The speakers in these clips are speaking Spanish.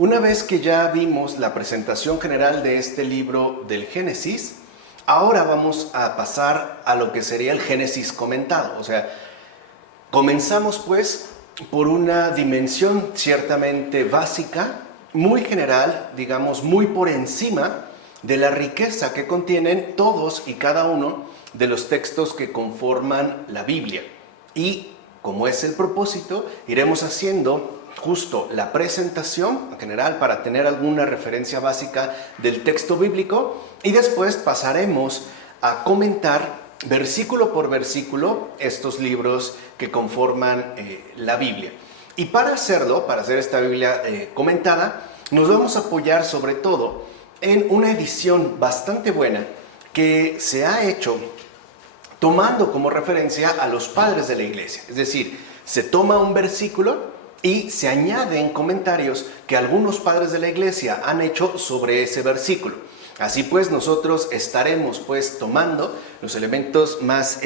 Una vez que ya vimos la presentación general de este libro del Génesis, ahora vamos a pasar a lo que sería el Génesis comentado. O sea, comenzamos pues por una dimensión ciertamente básica, muy general, digamos, muy por encima de la riqueza que contienen todos y cada uno de los textos que conforman la Biblia. Y como es el propósito, iremos haciendo justo la presentación en general para tener alguna referencia básica del texto bíblico y después pasaremos a comentar versículo por versículo estos libros que conforman la Biblia. Y para hacerlo, para hacer esta Biblia comentada, nos vamos a apoyar sobre todo en una edición bastante buena que se ha hecho tomando como referencia a los padres de la iglesia. Es decir, se toma un versículo y se añaden comentarios que algunos padres de la iglesia han hecho sobre ese versículo. Así pues, nosotros estaremos pues tomando los elementos más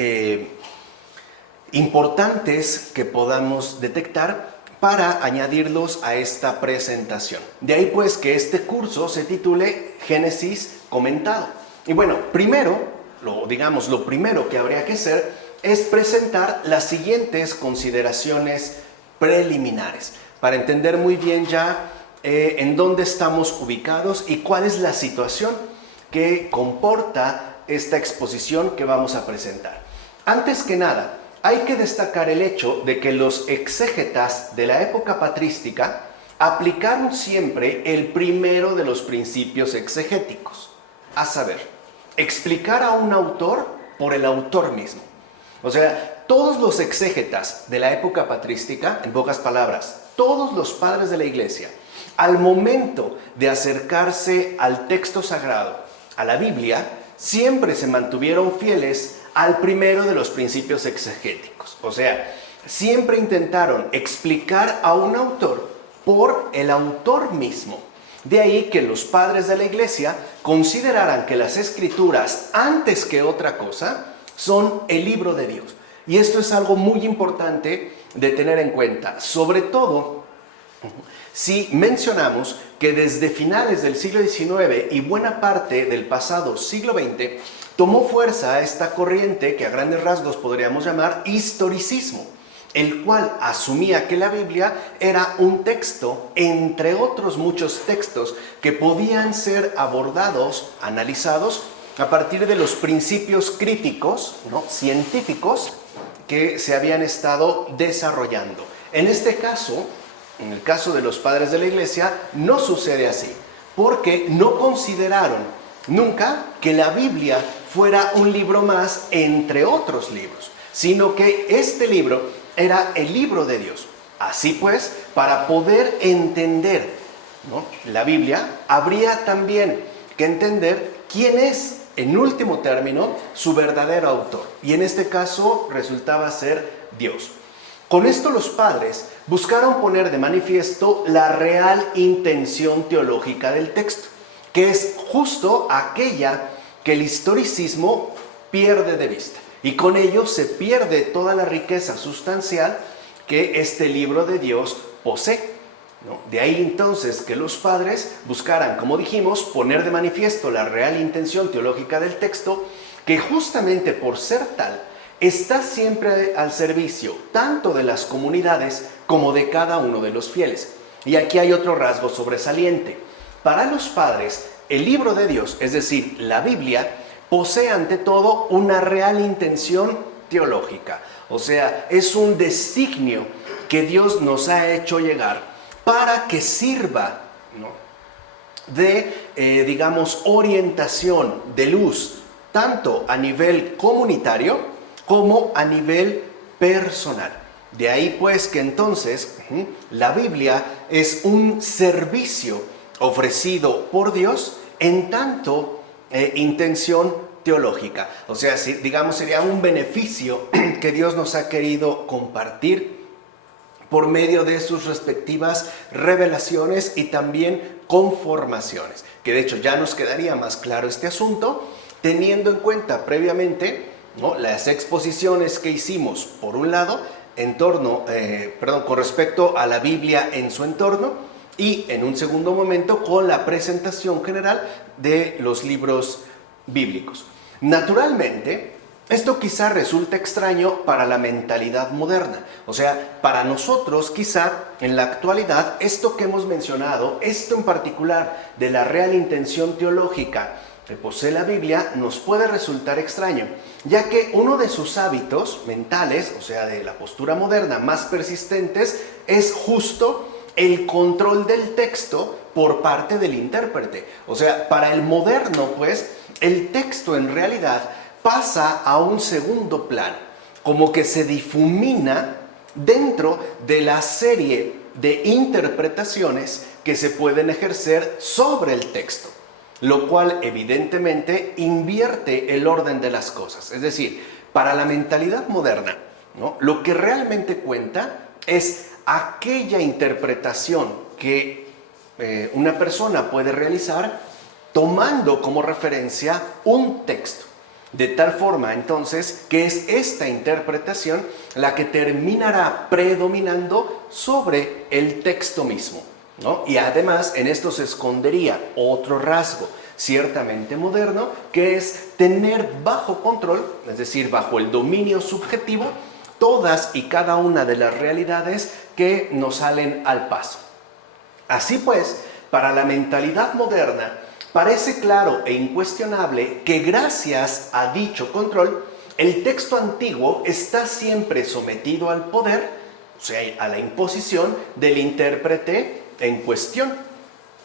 importantes que podamos detectar para añadirlos a esta presentación. De ahí pues que este curso se titule Génesis comentado. Y bueno, lo primero que habría que hacer es presentar las siguientes consideraciones preliminares para entender muy bien ya en dónde estamos ubicados y cuál es la situación que comporta esta exposición que vamos a presentar. Antes que nada, hay que destacar el hecho de que los exégetas de la época patrística aplicaron siempre el primero de los principios exegéticos, a saber, explicar a un autor por el autor mismo. O sea, todos los exégetas de la época patrística, en pocas palabras, todos los padres de la iglesia, al momento de acercarse al texto sagrado, a la Biblia, siempre se mantuvieron fieles al primero de los principios exegéticos. O sea, siempre intentaron explicar a un autor por el autor mismo. De ahí que los padres de la iglesia consideraran que las escrituras, antes que otra cosa, son el libro de Dios. Y esto es algo muy importante de tener en cuenta, sobre todo si mencionamos que desde finales del siglo XIX y buena parte del pasado siglo XX tomó fuerza esta corriente que a grandes rasgos podríamos llamar historicismo, el cual asumía que la Biblia era un texto, entre otros muchos textos, que podían ser abordados, analizados, a partir de los principios críticos, científicos, que se habían estado desarrollando. En este caso, en el caso de los padres de la iglesia, no sucede así, porque no consideraron nunca que la Biblia fuera un libro más entre otros libros, sino que este libro era el libro de Dios. Así pues, para poder entender la Biblia, habría también que entender quién es, en último término, su verdadero autor. Y en este caso resultaba ser Dios. Con esto los padres buscaron poner de manifiesto la real intención teológica del texto, que es justo aquella que el historicismo pierde de vista. Y con ello se pierde toda la riqueza sustancial que este libro de Dios posee. De ahí entonces que los padres buscaran, como dijimos, poner de manifiesto la real intención teológica del texto, que justamente por ser tal, está siempre al servicio tanto de las comunidades como de cada uno de los fieles. Y aquí hay otro rasgo sobresaliente. Para los padres, el libro de Dios, es decir, la Biblia, posee ante todo una real intención teológica. O sea, es un designio que Dios nos ha hecho llegar para que sirva de, orientación, de luz, tanto a nivel comunitario como a nivel personal. De ahí pues que entonces la Biblia es un servicio ofrecido por Dios en tanto intención teológica. O sea, sería un beneficio que Dios nos ha querido compartir por medio de sus respectivas revelaciones y también conformaciones, que de hecho ya nos quedaría más claro este asunto teniendo en cuenta previamente las exposiciones que hicimos, por un lado, con respecto a la Biblia en su entorno, y en un segundo momento con la presentación general de los libros bíblicos. Naturalmente, esto quizá resulta extraño para la mentalidad moderna. O sea, para nosotros quizá en la actualidad esto que hemos mencionado, esto en particular de la real intención teológica que posee la Biblia, nos puede resultar extraño, ya que uno de sus hábitos mentales, o sea, de la postura moderna más persistentes, es justo el control del texto por parte del intérprete. O sea, para el moderno, pues, el texto en realidad pasa a un segundo plano, como que se difumina dentro de la serie de interpretaciones que se pueden ejercer sobre el texto, lo cual evidentemente invierte el orden de las cosas. Es decir, para la mentalidad moderna, ¿no?, lo que realmente cuenta es aquella interpretación que una persona puede realizar tomando como referencia un texto. De tal forma, entonces, que es esta interpretación la que terminará predominando sobre el texto mismo, ¿no? Y además, en esto se escondería otro rasgo ciertamente moderno, que es tener bajo control, es decir, bajo el dominio subjetivo, todas y cada una de las realidades que nos salen al paso. Así pues, para la mentalidad moderna, parece claro e incuestionable que gracias a dicho control, el texto antiguo está siempre sometido al poder, o sea, a la imposición del intérprete en cuestión.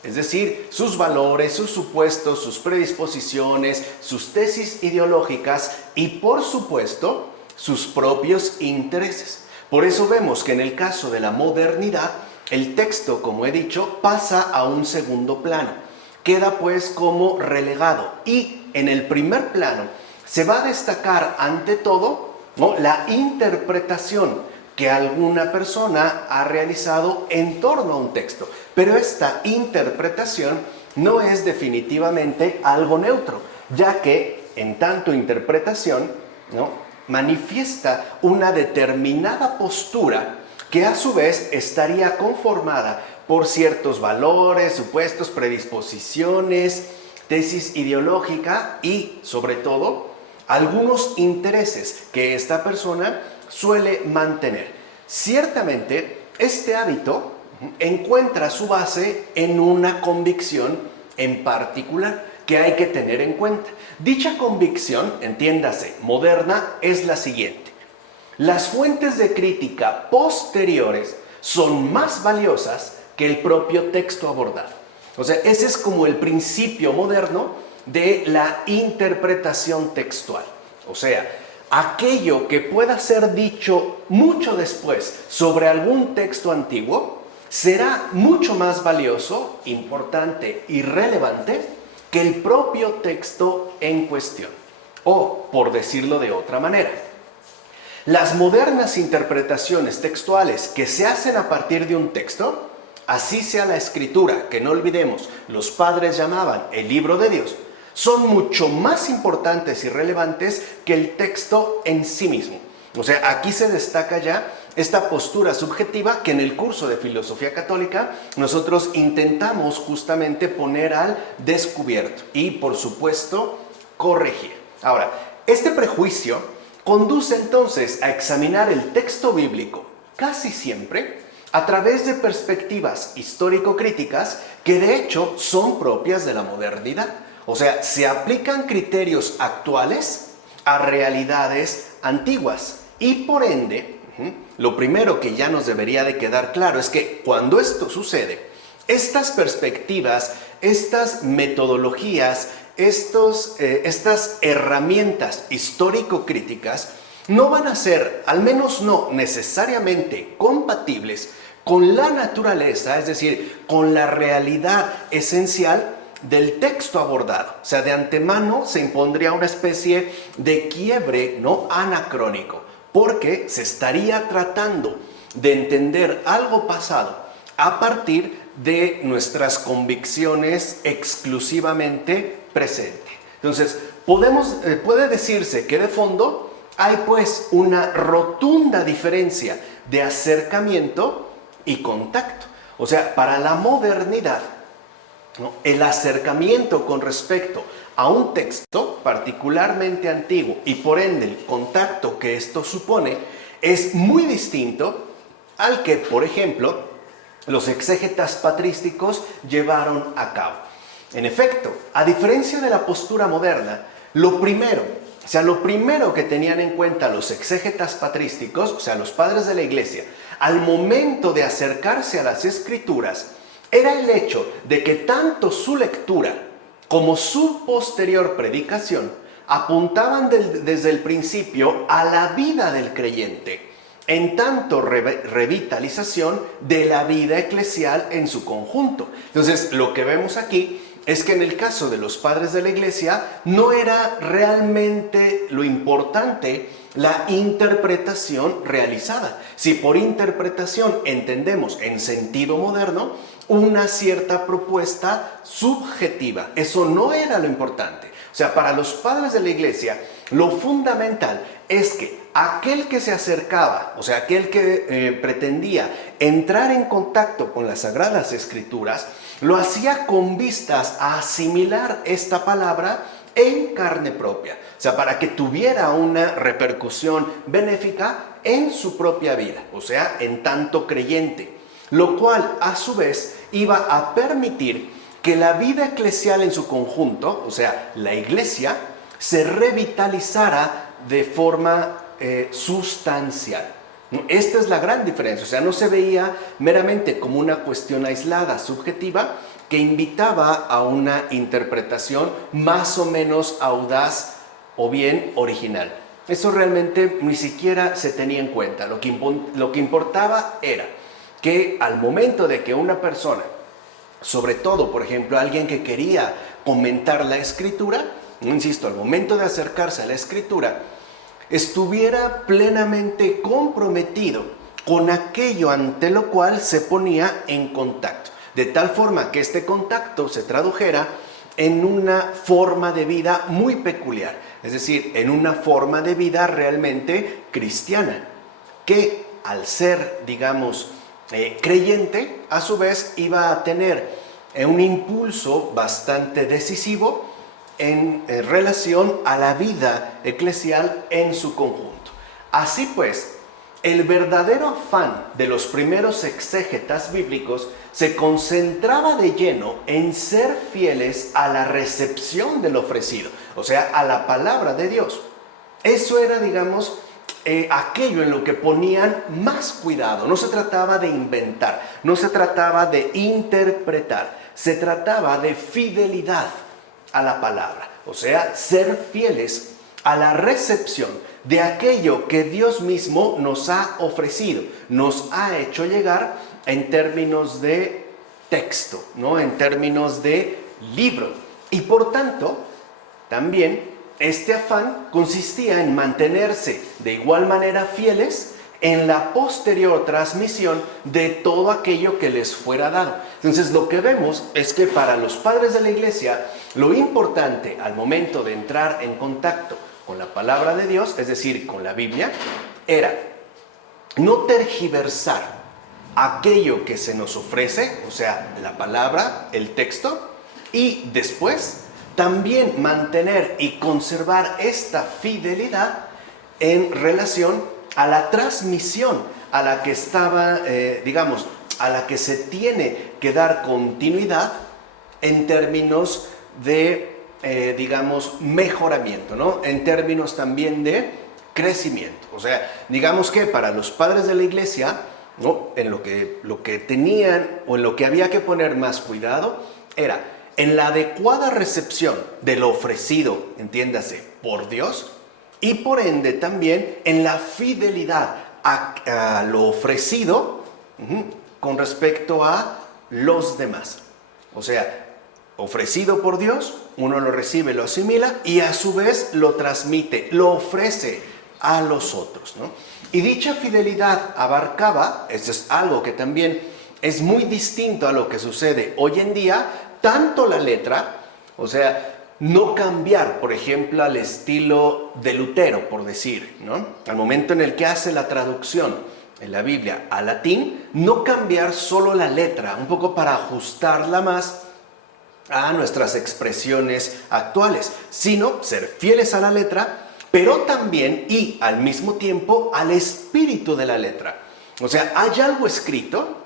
Es decir, sus valores, sus supuestos, sus predisposiciones, sus tesis ideológicas y, por supuesto, sus propios intereses. Por eso vemos que en el caso de la modernidad, el texto, como he dicho, pasa a un segundo plano. Queda pues como relegado y en el primer plano se va a destacar ante todo, ¿no?, la interpretación que alguna persona ha realizado en torno a un texto. Pero esta interpretación no es definitivamente algo neutro, ya que en tanto interpretación, ¿no?, manifiesta una determinada postura que a su vez estaría conformada por ciertos valores, supuestos, predisposiciones, tesis ideológica y, sobre todo, algunos intereses que esta persona suele mantener. Ciertamente, este hábito encuentra su base en una convicción en particular que hay que tener en cuenta. Dicha convicción, entiéndase, moderna, es la siguiente: las fuentes de crítica posteriores son más valiosas que el propio texto abordado. O sea, ese es como el principio moderno de la interpretación textual. O sea, aquello que pueda ser dicho mucho después sobre algún texto antiguo será mucho más valioso, importante y relevante que el propio texto en cuestión. O, por decirlo de otra manera, las modernas interpretaciones textuales que se hacen a partir de un texto, así sea la escritura, que no olvidemos, los padres llamaban el libro de Dios, son mucho más importantes y relevantes que el texto en sí mismo. O sea, aquí se destaca ya esta postura subjetiva que en el curso de Filosofía Católica nosotros intentamos justamente poner al descubierto y, por supuesto, corregir. Ahora, este prejuicio conduce entonces a examinar el texto bíblico casi siempre a través de perspectivas histórico-críticas que de hecho son propias de la modernidad. O sea, se aplican criterios actuales a realidades antiguas y por ende, lo primero que ya nos debería de quedar claro es que cuando esto sucede, estas perspectivas, estas metodologías, estas herramientas histórico-críticas no van a ser, al menos no necesariamente, compatibles con la naturaleza, es decir, con la realidad esencial del texto abordado. O sea, de antemano se impondría una especie de quiebre, ¿no?, anacrónico, porque se estaría tratando de entender algo pasado a partir de nuestras convicciones exclusivamente presentes. Entonces, puede decirse que de fondo hay pues una rotunda diferencia de acercamiento y contacto. O sea, para la modernidad, ¿no?, el acercamiento con respecto a un texto particularmente antiguo y por ende el contacto que esto supone es muy distinto al que, por ejemplo, los exégetas patrísticos llevaron a cabo. En efecto, a diferencia de la postura moderna, lo primero que tenían en cuenta los exégetas patrísticos, o sea, los padres de la Iglesia, al momento de acercarse a las Escrituras, era el hecho de que tanto su lectura como su posterior predicación apuntaban desde el principio a la vida del creyente, en tanto revitalización de la vida eclesial en su conjunto. Entonces, lo que vemos aquí es que en el caso de los padres de la Iglesia no era realmente lo importante la interpretación realizada. Si por interpretación entendemos en sentido moderno una cierta propuesta subjetiva, eso no era lo importante. O sea, para los padres de la Iglesia, lo fundamental es que aquel que se acercaba, o sea, aquel que pretendía entrar en contacto con las Sagradas Escrituras, lo hacía con vistas a asimilar esta palabra en carne propia. O sea, para que tuviera una repercusión benéfica en su propia vida, o sea, en tanto creyente. Lo cual, a su vez, iba a permitir que la vida eclesial en su conjunto, o sea, la Iglesia, se revitalizara de forma sustancial. Esta es la gran diferencia, o sea, no se veía meramente como una cuestión aislada, subjetiva, que invitaba a una interpretación más o menos audaz o bien original. Eso realmente ni siquiera se tenía en cuenta. Lo que importaba era que al momento de que una persona, sobre todo, por ejemplo, alguien que quería comentar la Escritura, insisto, al momento de acercarse a la Escritura, estuviera plenamente comprometido con aquello ante lo cual se ponía en contacto, de tal forma que este contacto se tradujera en una forma de vida muy peculiar, es decir, en una forma de vida realmente cristiana, que al ser, digamos, creyente, a su vez iba a tener un impulso bastante decisivo en relación a la vida eclesial en su conjunto. Así pues, el verdadero afán de los primeros exégetas bíblicos se concentraba de lleno en ser fieles a la recepción del ofrecido, o sea, a la palabra de Dios. Eso era, digamos, aquello en lo que ponían más cuidado. No se trataba de inventar, no se trataba de interpretar, se trataba de fidelidad a la palabra, o sea, ser fieles a la recepción de aquello que Dios mismo nos ha ofrecido, nos ha hecho llegar en términos de texto, ¿no?, en términos de libro. Y por tanto, también este afán consistía en mantenerse de igual manera fieles en la posterior transmisión de todo aquello que les fuera dado. Entonces, lo que vemos es que para los padres de la Iglesia, lo importante al momento de entrar en contacto con la palabra de Dios, es decir, con la Biblia, era no tergiversar aquello que se nos ofrece, o sea, la palabra, el texto, y después también mantener y conservar esta fidelidad en relación a la transmisión a la que estaba, digamos, a la que se tiene que dar continuidad en términos de, digamos, mejoramiento, ¿no?, en términos también de crecimiento. O sea, digamos que para los padres de la Iglesia, ¿no?, en lo que tenían o en lo que había que poner más cuidado era en la adecuada recepción de lo ofrecido, entiéndase, por Dios, y por ende también en la fidelidad a lo ofrecido con respecto a los demás. O sea, ofrecido por Dios, uno lo recibe, lo asimila y a su vez lo transmite, lo ofrece a los otros, ¿no? Y dicha fidelidad abarcaba, esto es algo que también es muy distinto a lo que sucede hoy en día, tanto la letra, o sea, no cambiar, por ejemplo, al estilo de Lutero, por decir, ¿no?, al momento en el que hace la traducción en la Biblia al latín, no cambiar solo la letra, un poco para ajustarla más a nuestras expresiones actuales, sino ser fieles a la letra, pero también y al mismo tiempo al espíritu de la letra. O sea, hay algo escrito,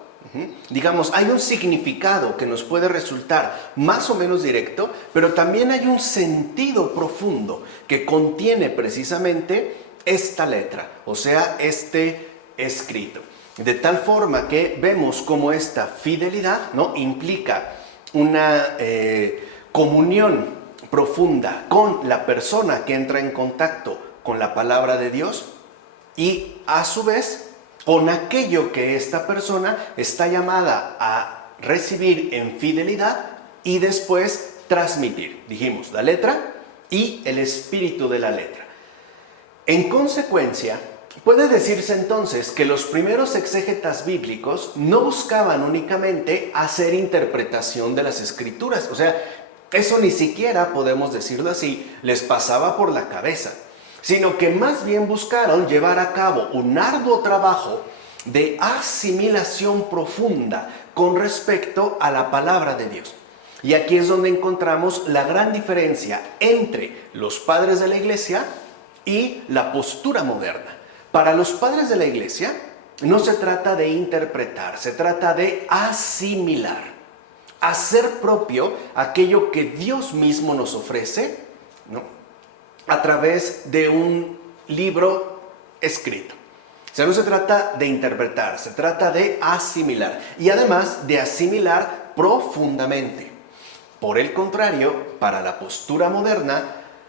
digamos, hay un significado que nos puede resultar más o menos directo, pero también hay un sentido profundo que contiene precisamente esta letra, o sea, este escrito. De tal forma que vemos cómo esta fidelidad, ¿no?, implica una comunión profunda con la persona que entra en contacto con la palabra de Dios y a su vez con aquello que esta persona está llamada a recibir en fidelidad y después transmitir. Dijimos la letra y el espíritu de la letra. En consecuencia, puede decirse entonces que los primeros exégetas bíblicos no buscaban únicamente hacer interpretación de las escrituras. O sea, eso ni siquiera, podemos decirlo así, les pasaba por la cabeza, sino que más bien buscaron llevar a cabo un arduo trabajo de asimilación profunda con respecto a la palabra de Dios. Y aquí es donde encontramos la gran diferencia entre los padres de la iglesia y la postura moderna. Para los padres de la iglesia no se trata de interpretar, se trata de asimilar, hacer propio aquello que Dios mismo nos ofrece, ¿no?, a través de un libro escrito. O sea, no se trata de interpretar, se trata de asimilar y además de asimilar profundamente. Por el contrario, para la postura moderna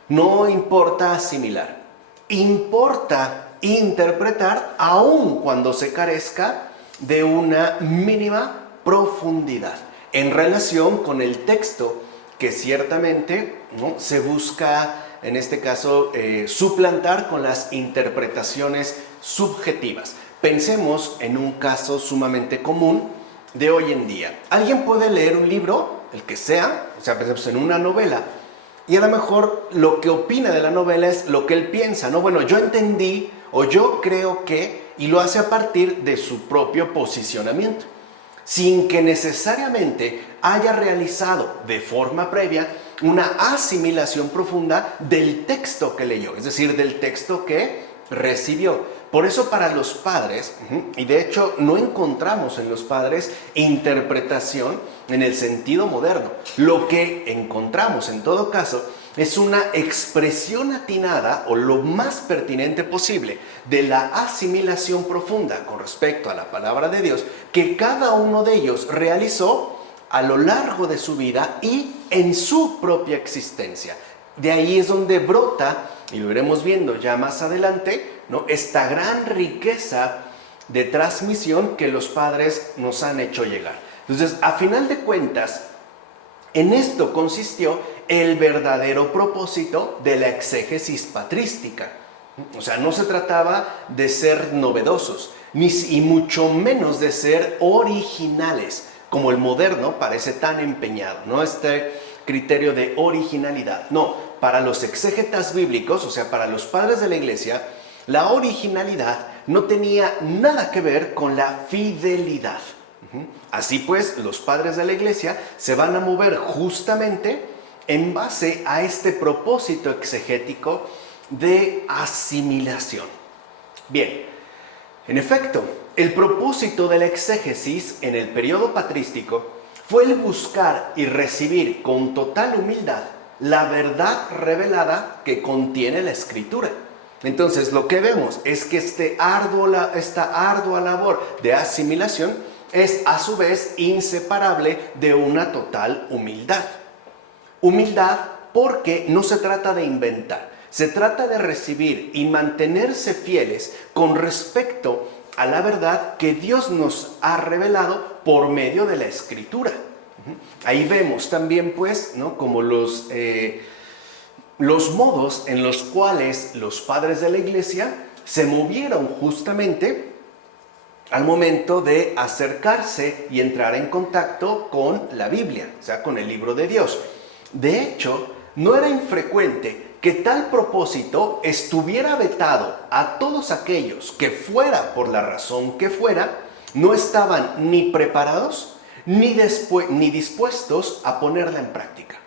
no importa asimilar, importa interpretar aun cuando se carezca de una mínima profundidad en relación con el texto que ciertamente, ¿no?, se busca, en este caso, suplantar con las interpretaciones subjetivas. Pensemos en un caso sumamente común de hoy en día. Alguien puede leer un libro, el que sea, o sea, pensemos en una novela, y a lo mejor lo que opina de la novela es lo que él piensa, ¿no? Bueno, yo entendí o yo creo que, y lo hace a partir de su propio posicionamiento, sin que necesariamente haya realizado de forma previa una asimilación profunda del texto que leyó, es decir, del texto que recibió. Por eso para los padres, y de hecho no encontramos en los padres interpretación en el sentido moderno. Lo que encontramos en todo caso es una expresión atinada o lo más pertinente posible de la asimilación profunda con respecto a la palabra de Dios que cada uno de ellos realizó a lo largo de su vida y en su propia existencia. De ahí es donde brota, y lo iremos viendo ya más adelante, ¿no?, esta gran riqueza de transmisión que los padres nos han hecho llegar. Entonces, a final de cuentas, en esto consistió el verdadero propósito de la exégesis patrística. O sea, no se trataba de ser novedosos, y mucho menos de ser originales, como el moderno parece tan empeñado, ¿no? Este criterio de originalidad. No, para los exégetas bíblicos, o sea, para los padres de la iglesia, la originalidad no tenía nada que ver con la fidelidad. Así pues, los padres de la iglesia se van a mover justamente en base a este propósito exegético de asimilación. Bien, en efecto, el propósito de la exégesis en el periodo patrístico fue el buscar y recibir con total humildad la verdad revelada que contiene la Escritura. Entonces, lo que vemos es que esta ardua labor de asimilación es a su vez inseparable de una total humildad. Humildad porque no se trata de inventar, se trata de recibir y mantenerse fieles con respecto a la verdad que Dios nos ha revelado por medio de la Escritura. Ahí vemos también, pues, ¿no?, como los modos en los cuales los padres de la iglesia se movieron justamente al momento de acercarse y entrar en contacto con la Biblia, o sea, con el libro de Dios. De hecho, no era infrecuente que tal propósito estuviera vetado a todos aquellos que, fuera por la razón que fuera, no estaban ni preparados ni dispuestos a ponerla en práctica.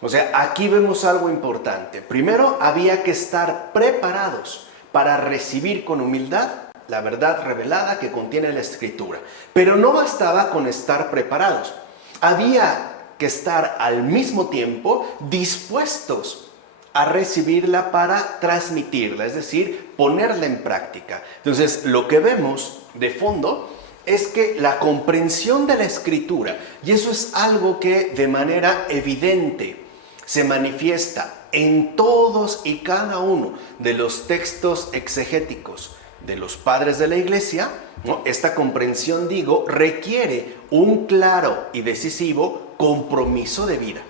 O sea, aquí vemos algo importante. Primero, había que estar preparados para recibir con humildad la verdad revelada que contiene la Escritura. Pero no bastaba con estar preparados. Había que estar al mismo tiempo dispuestos a recibirla para transmitirla, es decir, ponerla en práctica. Entonces, lo que vemos de fondo es que la comprensión de la Escritura, y eso es algo que de manera evidente se manifiesta en todos y cada uno de los textos exegéticos de los padres de la Iglesia, ¿no? Esta comprensión, digo, requiere un claro y decisivo compromiso de vida.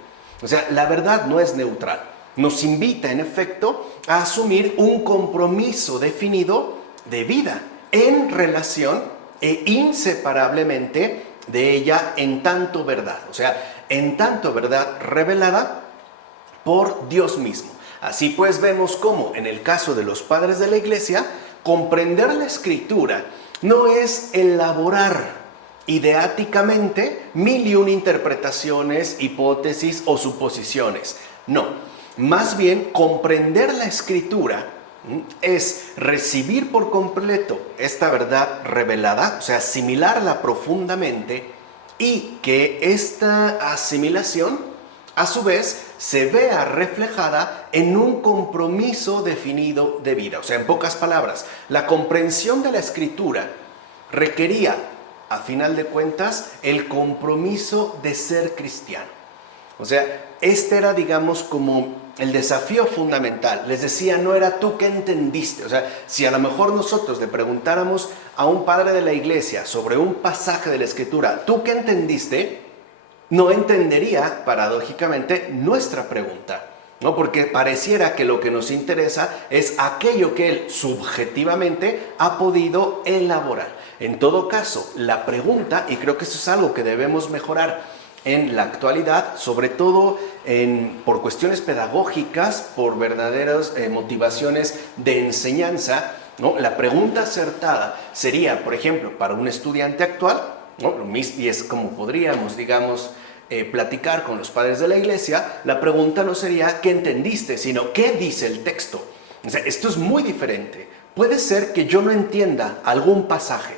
O sea, la verdad no es neutral. Nos invita, en efecto, a asumir un compromiso definido de vida en relación e inseparablemente de ella en tanto verdad. O sea, en tanto verdad revelada por Dios mismo. Así pues vemos cómo, en el caso de los padres de la Iglesia, comprender la Escritura no es elaborar ideáticamente mil y una interpretaciones, hipótesis o suposiciones. No, más bien comprender la Escritura es recibir por completo esta verdad revelada, o sea, asimilarla profundamente, y que esta asimilación a su vez se vea reflejada en un compromiso definido de vida. O sea, en pocas palabras, la comprensión de la Escritura requería, a final de cuentas, el compromiso de ser cristiano. O sea, este era, digamos, como el desafío fundamental. Les decía, no era tú que entendiste. O sea, si a lo mejor nosotros le preguntáramos a un padre de la Iglesia sobre un pasaje de la Escritura, ¿tú qué entendiste?, no entendería, paradójicamente, nuestra pregunta, ¿no? Porque pareciera que lo que nos interesa es aquello que él subjetivamente ha podido elaborar. En todo caso, la pregunta, y creo que eso es algo que debemos mejorar en la actualidad, sobre todo por cuestiones pedagógicas, por verdaderas motivaciones de enseñanza, ¿no? La pregunta acertada sería, por ejemplo, para un estudiante actual, ¿no? Y es como podríamos, digamos, platicar con los padres de la Iglesia, la pregunta no sería ¿qué entendiste?, sino ¿qué dice el texto? O sea, esto es muy diferente. Puede ser que yo no entienda algún pasaje,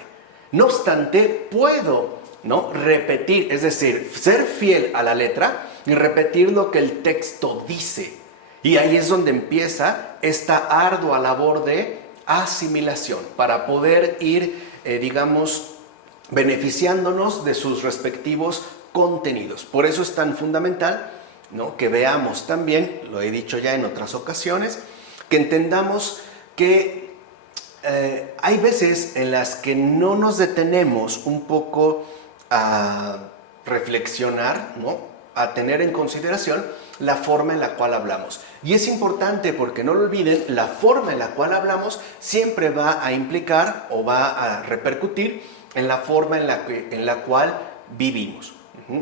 no obstante puedo, ¿no?, repetir, es decir, ser fiel a la letra y repetir lo que el texto dice. Y ahí es donde empieza esta ardua labor de asimilación para poder ir, digamos, beneficiándonos de sus respectivos contenidos. Por eso es tan fundamental, ¿no?, que veamos también, lo he dicho ya en otras ocasiones, que entendamos que hay veces en las que no nos detenemos un poco a reflexionar, ¿no?, a tener en consideración la forma en la cual hablamos. Y es importante porque, no lo olviden, la forma en la cual hablamos siempre va a implicar o va a repercutir en la forma en la cual vivimos.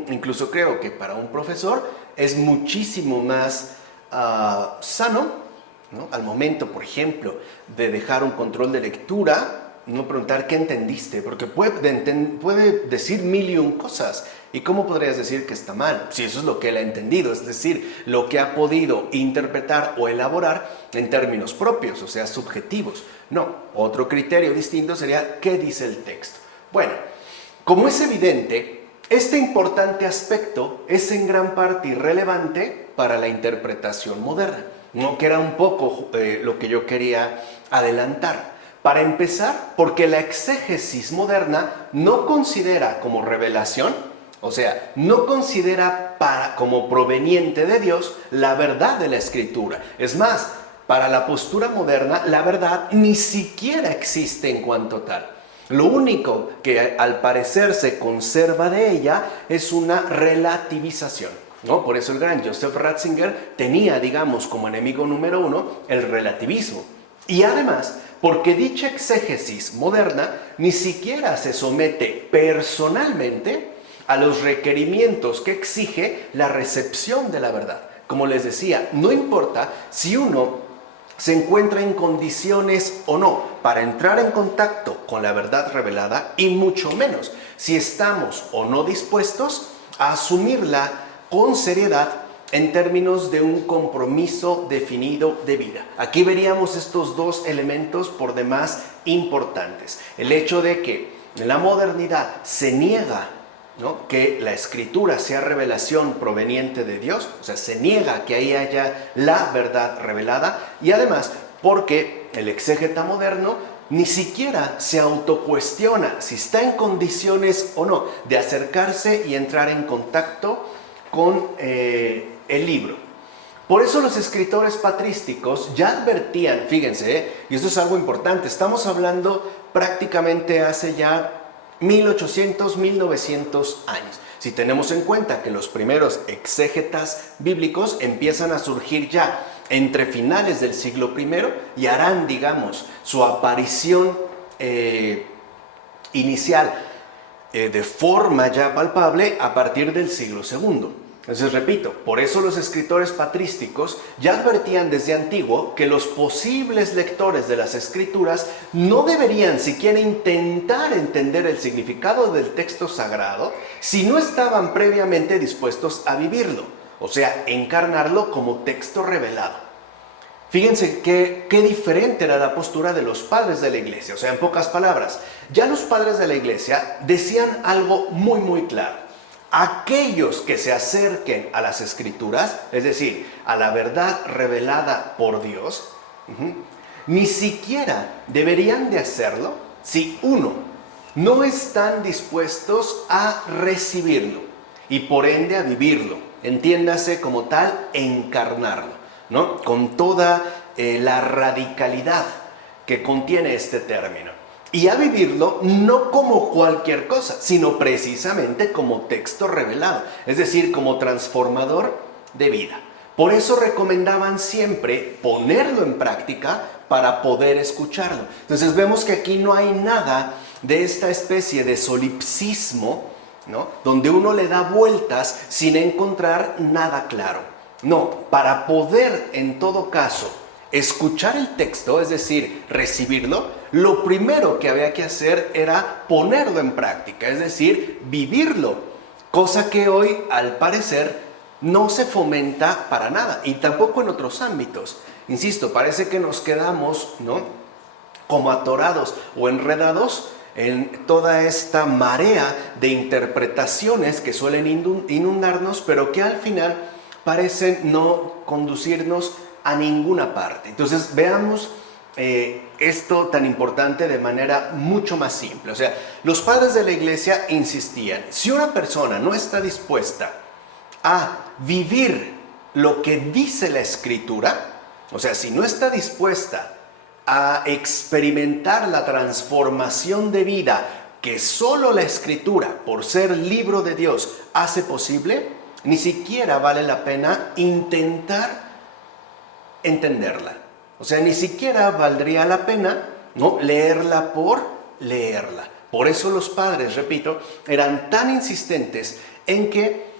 Incluso creo que para un profesor es muchísimo más sano, ¿no?, al momento, por ejemplo, de dejar un control de lectura, no preguntar ¿qué entendiste? Porque puede decir mil y un cosas. ¿Y cómo podrías decir que está mal? Si eso es lo que él ha entendido, es decir, lo que ha podido interpretar o elaborar en términos propios, o sea, subjetivos. No, otro criterio distinto sería ¿qué dice el texto? Bueno, como es evidente, este importante aspecto es en gran parte irrelevante para la interpretación moderna, ¿no?, que era un poco lo que yo quería adelantar. Para empezar, porque la exégesis moderna no considera como revelación, o sea, no considera como proveniente de Dios la verdad de la Escritura. Es más, para la postura moderna, la verdad ni siquiera existe en cuanto tal. Lo único que al parecer se conserva de ella es una relativización, ¿no? Por eso el gran Joseph Ratzinger tenía, digamos, como enemigo número uno el relativismo. Y además, porque dicha exégesis moderna ni siquiera se somete personalmente a los requerimientos que exige la recepción de la verdad, como les decía, no importa si uno se encuentra en condiciones o no para entrar en contacto con la verdad revelada, y mucho menos si estamos o no dispuestos a asumirla con seriedad en términos de un compromiso definido de vida. Aquí veríamos estos dos elementos por demás importantes. El hecho de que en la modernidad se niega, ¿no?, que la escritura sea revelación proveniente de Dios, o sea, se niega que ahí haya la verdad revelada, y además porque el exégeta moderno ni siquiera se autocuestiona si está en condiciones o no de acercarse y entrar en contacto con el libro. Por eso los escritores patrísticos ya advertían, fíjense, y esto es algo importante, estamos hablando prácticamente hace ya 1800, 1900 años. Si tenemos en cuenta que los primeros exégetas bíblicos empiezan a surgir ya entre finales del siglo I y harán, digamos, su aparición inicial de forma ya palpable a partir del siglo II. Entonces, repito, por eso los escritores patrísticos ya advertían desde antiguo que los posibles lectores de las escrituras no deberían siquiera intentar entender el significado del texto sagrado si no estaban previamente dispuestos a vivirlo, o sea, encarnarlo como texto revelado. Fíjense qué diferente era la postura de los padres de la iglesia. O sea, en pocas palabras, ya los padres de la iglesia decían algo muy, muy claro. Aquellos que se acerquen a las escrituras, es decir, a la verdad revelada por Dios, ni siquiera deberían de hacerlo si uno, no están dispuestos a recibirlo y por ende a vivirlo. Entiéndase como tal, encarnarlo, ¿no?, con toda la radicalidad que contiene este término. Y a vivirlo no como cualquier cosa, sino precisamente como texto revelado, es decir, como transformador de vida. Por eso recomendaban siempre ponerlo en práctica para poder escucharlo. Entonces vemos que aquí no hay nada de esta especie de solipsismo, ¿no?, donde uno le da vueltas sin encontrar nada claro. No, para poder en todo caso escuchar el texto, es decir, recibirlo, lo primero que había que hacer era ponerlo en práctica, es decir, vivirlo, cosa que hoy, al parecer, no se fomenta para nada, y tampoco en otros ámbitos. Insisto, parece que nos quedamos, ¿no?, como atorados o enredados en toda esta marea de interpretaciones que suelen inundarnos, pero que al final parecen no conducirnos a ninguna parte. Entonces veamos esto tan importante de manera mucho más simple. O sea, los padres de la iglesia insistían, si una persona no está dispuesta a vivir lo que dice la escritura, o sea, si no está dispuesta a experimentar la transformación de vida que solo la escritura, por ser libro de Dios, hace posible, ni siquiera vale la pena intentar entenderla. O sea, ni siquiera valdría la pena, ¿no?, leerla por leerla. Por eso los padres, repito, eran tan insistentes en que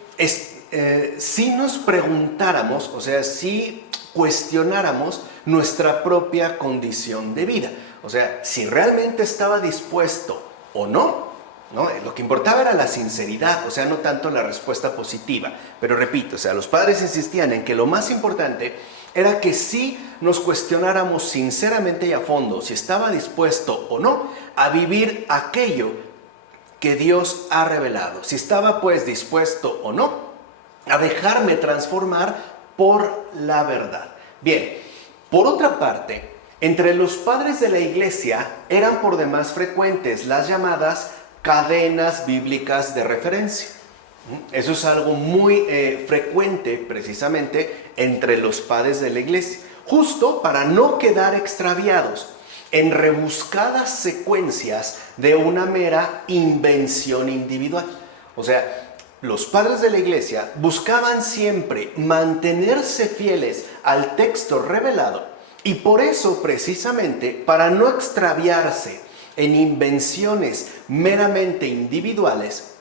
si nos preguntáramos, o sea, si cuestionáramos nuestra propia condición de vida. O sea, si realmente estaba dispuesto o no, ¿no? Lo que importaba era la sinceridad, o sea, no tanto la respuesta positiva. Pero repito, o sea, los padres insistían en que lo más importante era que sí nos cuestionáramos sinceramente y a fondo si estaba dispuesto o no a vivir aquello que Dios ha revelado. Si estaba pues dispuesto o no a dejarme transformar por la verdad. Bien, por otra parte, entre los padres de la iglesia eran por demás frecuentes las llamadas cadenas bíblicas de referencia. Eso es algo muy frecuente precisamente entre los padres de la iglesia, justo para no quedar extraviados en rebuscadas secuencias de una mera invención individual. O sea, los padres de la iglesia buscaban siempre mantenerse fieles al texto revelado y por eso precisamente para no extraviarse en invenciones meramente individuales,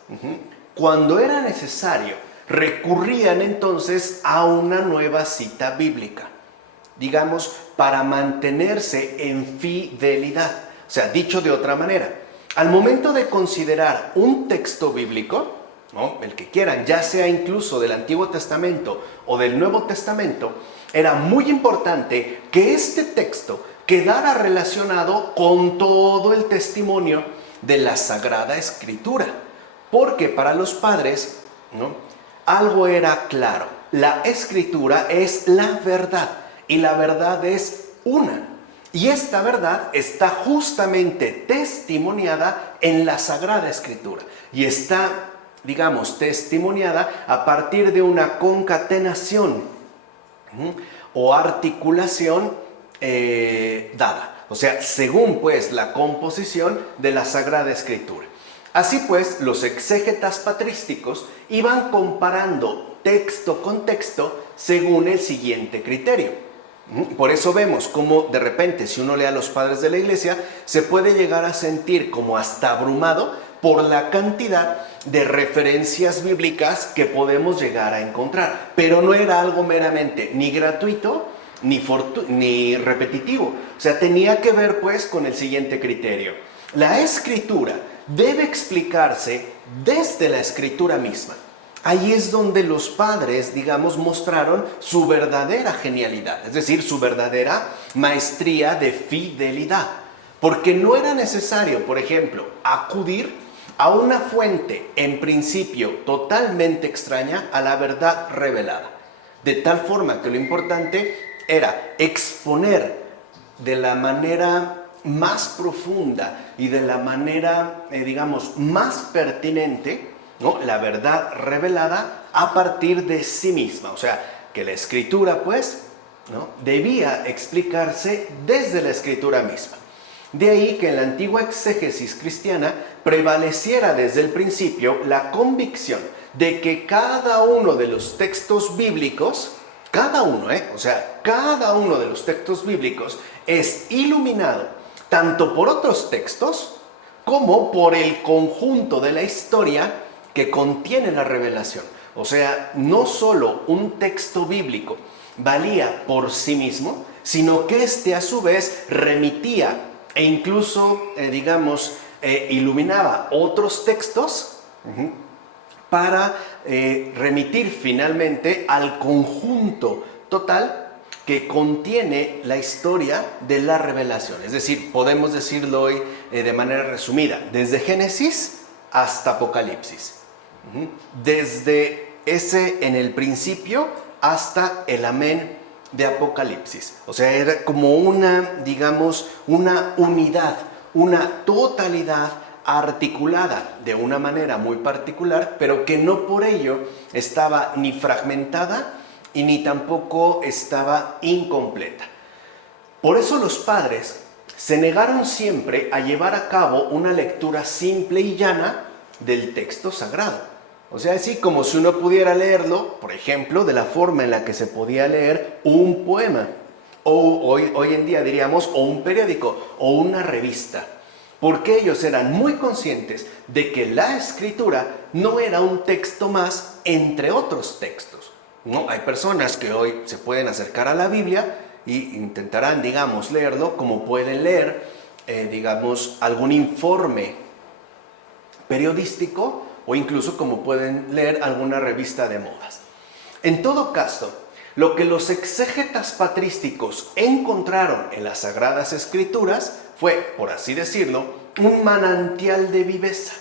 cuando era necesario recurrían entonces a una nueva cita bíblica, digamos, para mantenerse en fidelidad. O sea, dicho de otra manera, al momento de considerar un texto bíblico, ¿no?, el que quieran, ya sea incluso del Antiguo Testamento o del Nuevo Testamento, era muy importante que este texto quedara relacionado con todo el testimonio de la Sagrada Escritura. Porque para los padres, ¿no?, algo era claro: la Escritura es la verdad y la verdad es una. Y esta verdad está justamente testimoniada en la Sagrada Escritura. Y está, digamos, testimoniada a partir de una concatenación o articulación dada. O sea, según pues la composición de la Sagrada Escritura. Así pues, los exégetas patrísticos iban comparando texto con texto según el siguiente criterio. Por eso vemos cómo de repente, si uno lee a los padres de la iglesia, se puede llegar a sentir como hasta abrumado por la cantidad de referencias bíblicas que podemos llegar a encontrar. Pero no era algo meramente ni gratuito ni repetitivo. O sea, tenía que ver pues con el siguiente criterio: la Escritura debe explicarse desde la Escritura misma. Ahí es donde los padres, digamos, mostraron su verdadera genialidad, es decir, su verdadera maestría de fidelidad. Porque no era necesario, por ejemplo, acudir a una fuente en principio totalmente extraña a la verdad revelada. De tal forma que lo importante era exponer de la manera más profunda y de la manera, digamos, más pertinente, ¿no?, la verdad revelada a partir de sí misma. O sea, que la Escritura, pues, ¿no?, debía explicarse desde la Escritura misma. De ahí que en la antigua exégesis cristiana prevaleciera desde el principio la convicción de que cada uno de los textos bíblicos, cada uno de los textos bíblicos es iluminado tanto por otros textos como por el conjunto de la historia que contiene la revelación. O sea, no solo un texto bíblico valía por sí mismo, sino que éste a su vez remitía e incluso, iluminaba otros textos para remitir finalmente al conjunto total que contiene la historia de la revelación. Es decir, podemos decirlo hoy de manera resumida, desde Génesis hasta Apocalipsis. Desde ese en el principio hasta el amén de Apocalipsis. O sea, era como una unidad, una totalidad articulada de una manera muy particular, pero que no por ello estaba ni fragmentada y ni tampoco estaba incompleta. Por eso los padres se negaron siempre a llevar a cabo una lectura simple y llana del texto sagrado. O sea, así como si uno pudiera leerlo, por ejemplo, de la forma en la que se podía leer un poema, o hoy en día diríamos, o un periódico, o una revista. Porque ellos eran muy conscientes de que la Escritura no era un texto más entre otros textos. No, hay personas que hoy se pueden acercar a la Biblia e intentarán, leerlo como pueden leer, algún informe periodístico o incluso como pueden leer alguna revista de modas. En todo caso, lo que los exégetas patrísticos encontraron en las Sagradas Escrituras fue, por así decirlo, un manantial de viveza,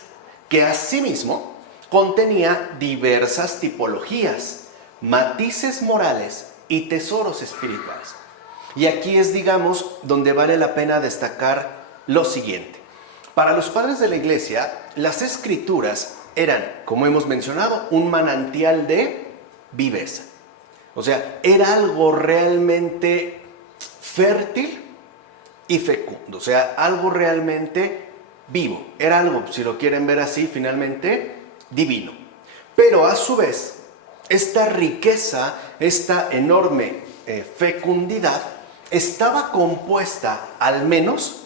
que asimismo contenía diversas tipologías, matices morales y tesoros espirituales. Y aquí es, donde vale la pena destacar lo siguiente. Para los padres de la Iglesia, las Escrituras eran, como hemos mencionado, un manantial de viveza. O sea, era algo realmente fértil y fecundo. O sea, algo realmente vivo. Era algo, si lo quieren ver así, finalmente divino. Pero a su vez, esta riqueza, esta enorme fecundidad, estaba compuesta al menos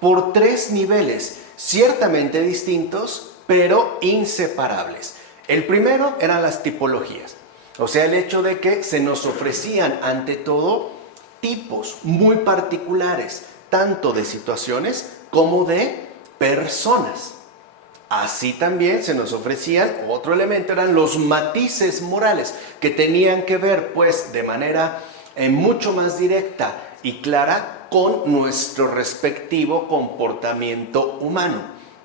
por 3 niveles, ciertamente distintos, pero inseparables. El primero eran las tipologías, o sea, el hecho de que se nos ofrecían ante todo tipos muy particulares, tanto de situaciones como de personas. Así también se nos ofrecían, otro elemento eran los matices morales, que tenían que ver pues de manera mucho más directa y clara con nuestro respectivo comportamiento humano.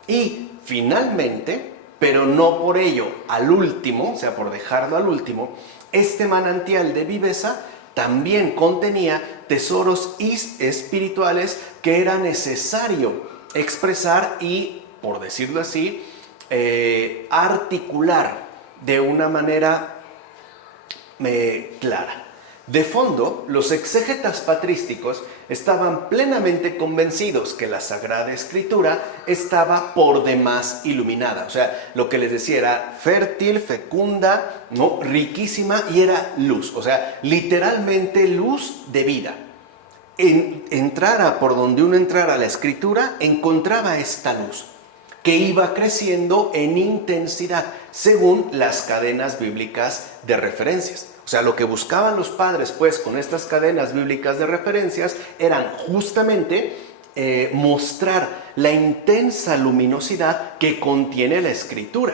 Y finalmente, pero no por ello al último, o sea, por dejarlo al último, este manantial de viveza también contenía tesoros espirituales que era necesario expresar y, por decirlo así, articular de una manera clara. De fondo, los exégetas patrísticos estaban plenamente convencidos que la Sagrada Escritura estaba por demás iluminada. O sea, lo que les decía era fértil, fecunda, ¿no? Riquísima y era luz. O sea, literalmente luz de vida. Entrara por donde uno entrara a la Escritura, encontraba esta luz que iba creciendo en intensidad según las cadenas bíblicas de referencias. O sea, lo que buscaban los padres, pues, con estas cadenas bíblicas de referencias, eran justamente mostrar la intensa luminosidad que contiene la Escritura.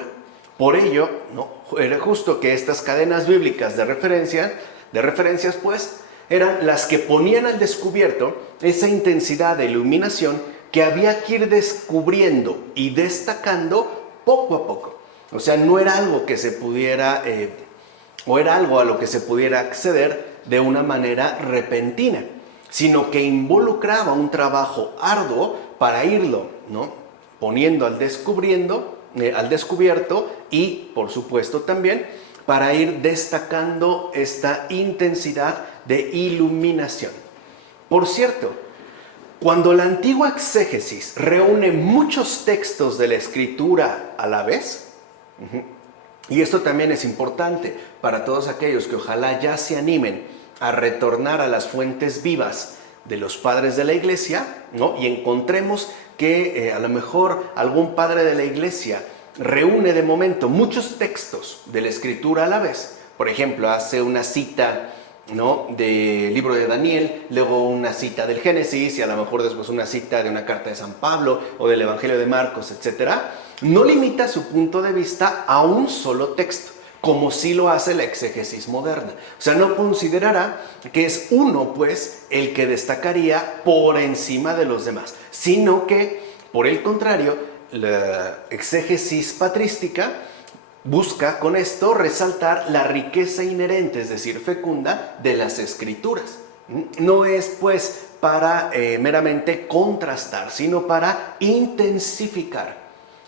Por ello, ¿no?, era justo que estas cadenas bíblicas de referencias, pues, eran las que ponían al descubierto esa intensidad de iluminación que había que ir descubriendo y destacando poco a poco. O sea, no era algo que se pudiera... o era algo a lo que se pudiera acceder de una manera repentina, sino que involucraba un trabajo arduo para irlo, ¿no?, poniendo al descubierto y, por supuesto, también para ir destacando esta intensidad de iluminación. Por cierto, cuando la antigua exégesis reúne muchos textos de la Escritura a la vez, y esto también es importante para todos aquellos que ojalá ya se animen a retornar a las fuentes vivas de los padres de la iglesia, ¿no?, y encontremos que a lo mejor algún padre de la iglesia reúne de momento muchos textos de la Escritura a la vez. Por ejemplo, hace una cita, ¿no?, del libro de Daniel, luego una cita del Génesis y a lo mejor después una cita de una carta de San Pablo o del Evangelio de Marcos, etc. No limita su punto de vista a un solo texto, como sí lo hace la exégesis moderna. O sea, no considerará que es uno, pues, el que destacaría por encima de los demás, sino que, por el contrario, la exégesis patrística busca con esto resaltar la riqueza inherente, es decir, fecunda, de las Escrituras. No es, pues, para meramente contrastar, sino para intensificar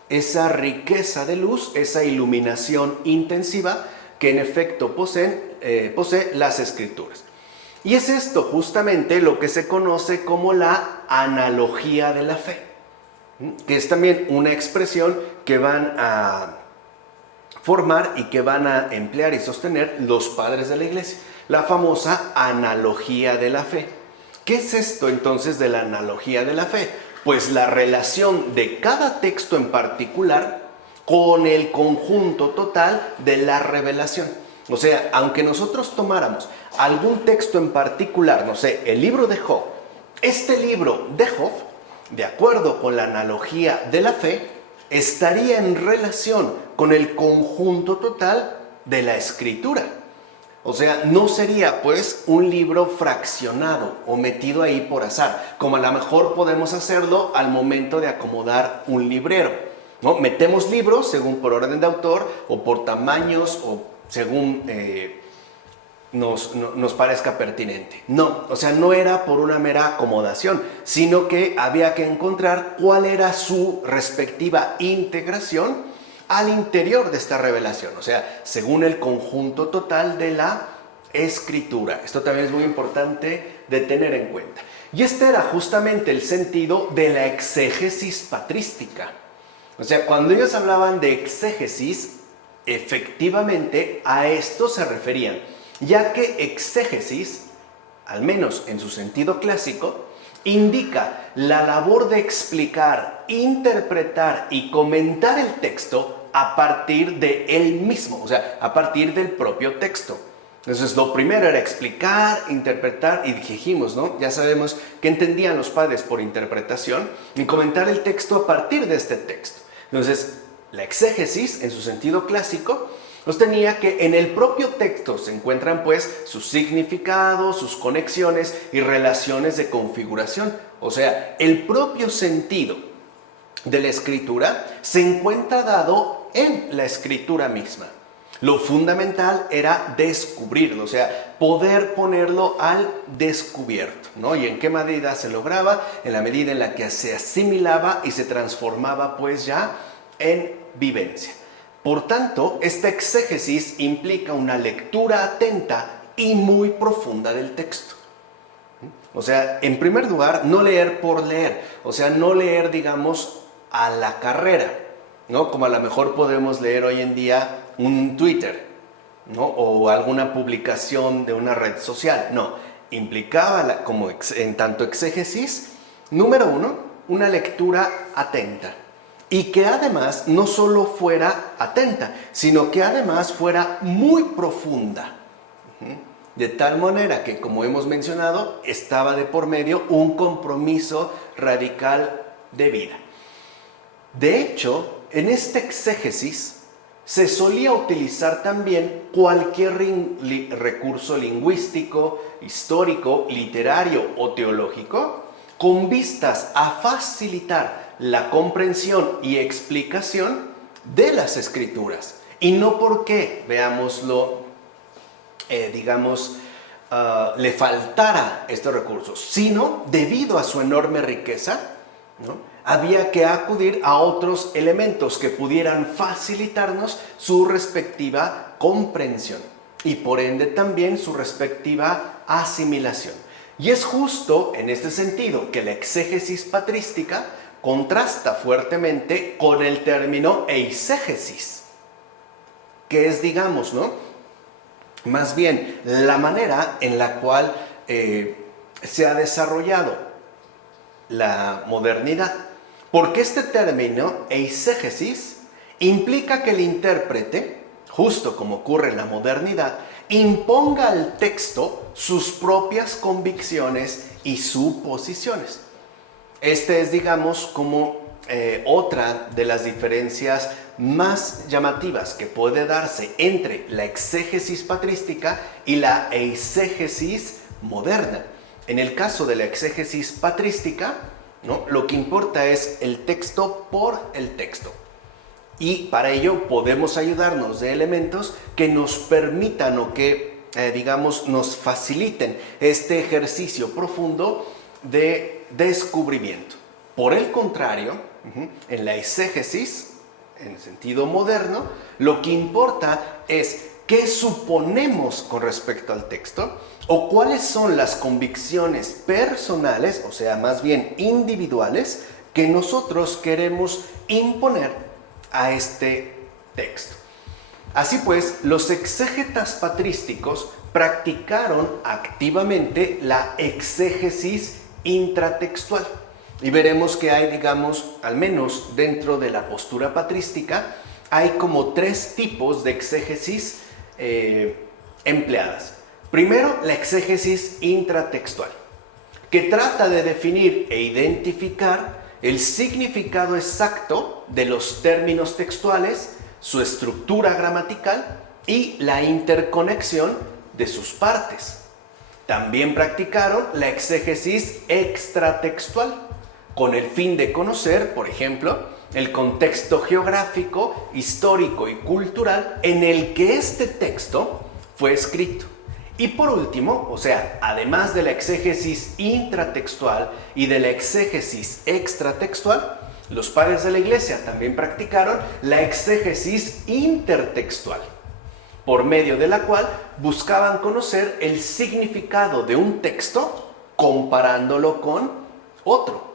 esa riqueza de luz, esa iluminación intensiva que en efecto posee las Escrituras. Y es esto justamente lo que se conoce como la analogía de la fe, que es también una expresión que van a formar y que van a emplear y sostener los padres de la iglesia, la famosa analogía de la fe. ¿Qué es esto entonces de la analogía de la fe? Pues la relación de cada texto en particular con el conjunto total de la revelación. O sea, aunque nosotros tomáramos algún texto en particular, no sé, el libro de Job, este libro de Job, de acuerdo con la analogía de la fe, estaría en relación con el conjunto total de la Escritura. O sea, no sería pues un libro fraccionado o metido ahí por azar, como a lo mejor podemos hacerlo al momento de acomodar un librero, ¿no? Metemos libros según por orden de autor o por tamaños o según nos parezca pertinente. No, o sea, no era por una mera acomodación, sino que había que encontrar cuál era su respectiva integración al interior de esta revelación, o sea, según el conjunto total de la Escritura. Esto también es muy importante de tener en cuenta. Y este era justamente el sentido de la exégesis patrística. O sea, cuando ellos hablaban de exégesis, efectivamente a esto se referían, ya que exégesis, al menos en su sentido clásico, indica la labor de explicar, interpretar y comentar el texto a partir de él mismo, o sea, a partir del propio texto. Entonces, lo primero era explicar, interpretar, y dijimos, ¿no? Ya sabemos qué entendían los padres por interpretación, y comentar el texto a partir de este texto. Entonces, la exégesis, en su sentido clásico, nos tenía que en el propio texto se encuentran pues sus significados, sus conexiones y relaciones de configuración. O sea, el propio sentido de la escritura se encuentra dado en la escritura misma. Lo fundamental era descubrirlo, o sea, poder ponerlo al descubierto, ¿no? ¿Y en qué medida se lograba? En la medida en la que se asimilaba y se transformaba pues ya en vivencia. Por tanto, esta exégesis implica una lectura atenta y muy profunda del texto. O sea, en primer lugar, no leer por leer, o sea, no leer, digamos, a la carrera, ¿no? Como a lo mejor podemos leer hoy en día un Twitter, ¿no? O alguna publicación de una red social. No, implicaba como en tanto exégesis, número uno, una lectura atenta. Y que además no solo fuera atenta, sino que además fuera muy profunda. De tal manera que, como hemos mencionado, estaba de por medio un compromiso radical de vida. De hecho, en esta exégesis se solía utilizar también cualquier recurso lingüístico, histórico, literario o teológico con vistas a facilitar la comprensión y explicación de las escrituras. Y no porque, veámoslo, le faltara estos recursos, sino debido a su enorme riqueza, ¿no? Había que acudir a otros elementos que pudieran facilitarnos su respectiva comprensión y por ende también su respectiva asimilación. Y es justo en este sentido que la exégesis patrística contrasta fuertemente con el término eisegesis, que es, digamos, ¿no? Más bien la manera en la cual se ha desarrollado la modernidad. Porque este término, eisegesis, implica que el intérprete, justo como ocurre en la modernidad, imponga al texto sus propias convicciones y suposiciones. Este es, digamos, como otra de las diferencias más llamativas que puede darse entre la exégesis patrística y la eisegesis moderna. En el caso de la exégesis patrística, ¿no? Lo que importa es el texto por el texto. Y para ello podemos ayudarnos de elementos que nos permitan o que, nos faciliten este ejercicio profundo de descubrimiento. Por el contrario, en la exégesis, en sentido moderno, lo que importa es qué suponemos con respecto al texto o cuáles son las convicciones personales, o sea, más bien individuales, que nosotros queremos imponer a este texto. Así pues, los exégetas patrísticos practicaron activamente la exégesis intratextual. Y veremos que hay, digamos, al menos dentro de la postura patrística, hay como tres tipos de exégesis empleadas. Primero, la exégesis intratextual, que trata de definir e identificar el significado exacto de los términos textuales, su estructura gramatical y la interconexión de sus partes. También practicaron la exégesis extratextual, con el fin de conocer, por ejemplo, el contexto geográfico, histórico y cultural en el que este texto fue escrito. Y por último, o sea, además de la exégesis intratextual y de la exégesis extratextual, los padres de la Iglesia también practicaron la exégesis intertextual, por medio de la cual buscaban conocer el significado de un texto comparándolo con otro.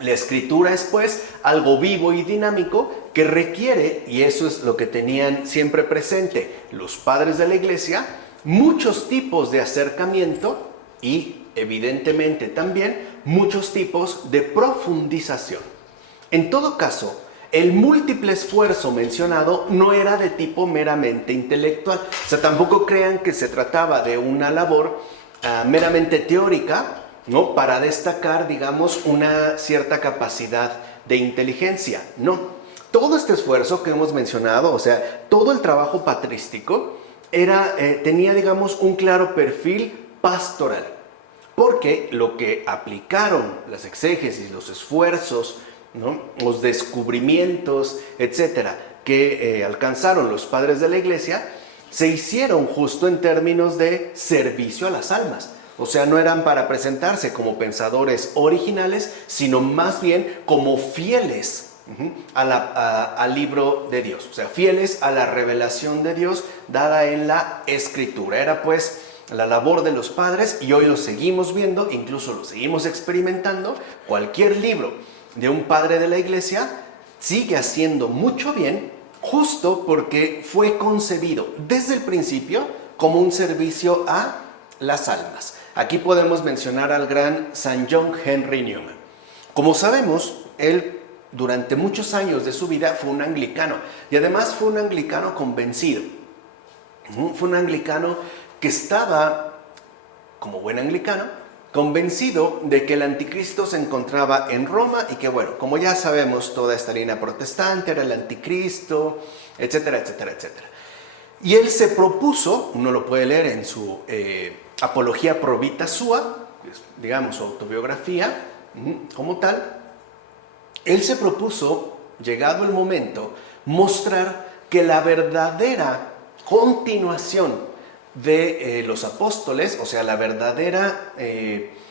La escritura es, pues, algo vivo y dinámico que requiere, y eso es lo que tenían siempre presente los padres de la Iglesia, muchos tipos de acercamiento y, evidentemente, también muchos tipos de profundización. En todo caso, El múltiple esfuerzo mencionado no era de tipo meramente intelectual. O sea, tampoco crean que se trataba de una labor meramente teórica, ¿no? Para destacar, digamos, una cierta capacidad de inteligencia. No. Todo este esfuerzo que hemos mencionado, o sea, todo el trabajo patrístico, tenía, digamos, un claro perfil pastoral. Porque lo que aplicaron las exégesis, los esfuerzos, ¿no? Los descubrimientos, etcétera, que alcanzaron los padres de la Iglesia, se hicieron justo en términos de servicio a las almas. O sea, no eran para presentarse como pensadores originales, sino más bien como fieles al libro de Dios. O sea, fieles a la revelación de Dios dada en la Escritura. Era pues la labor de los padres, y hoy lo seguimos viendo, incluso lo seguimos experimentando. Cualquier libro de un padre de la Iglesia sigue haciendo mucho bien, justo porque fue concebido desde el principio como un servicio a las almas. Aquí podemos mencionar al gran San John Henry Newman. Como sabemos, él durante muchos años de su vida fue un anglicano, y además fue un anglicano convencido. Fue un anglicano que estaba, como buen anglicano, convencido de que el anticristo se encontraba en Roma, y que, bueno, como ya sabemos, toda esta línea protestante era el anticristo, etcétera, etcétera, etcétera. Y él se propuso, uno lo puede leer en su Apología Pro Vita Sua, digamos su autobiografía como tal, él se propuso, llegado el momento, mostrar que la verdadera continuación de los apóstoles, o sea, la verdadera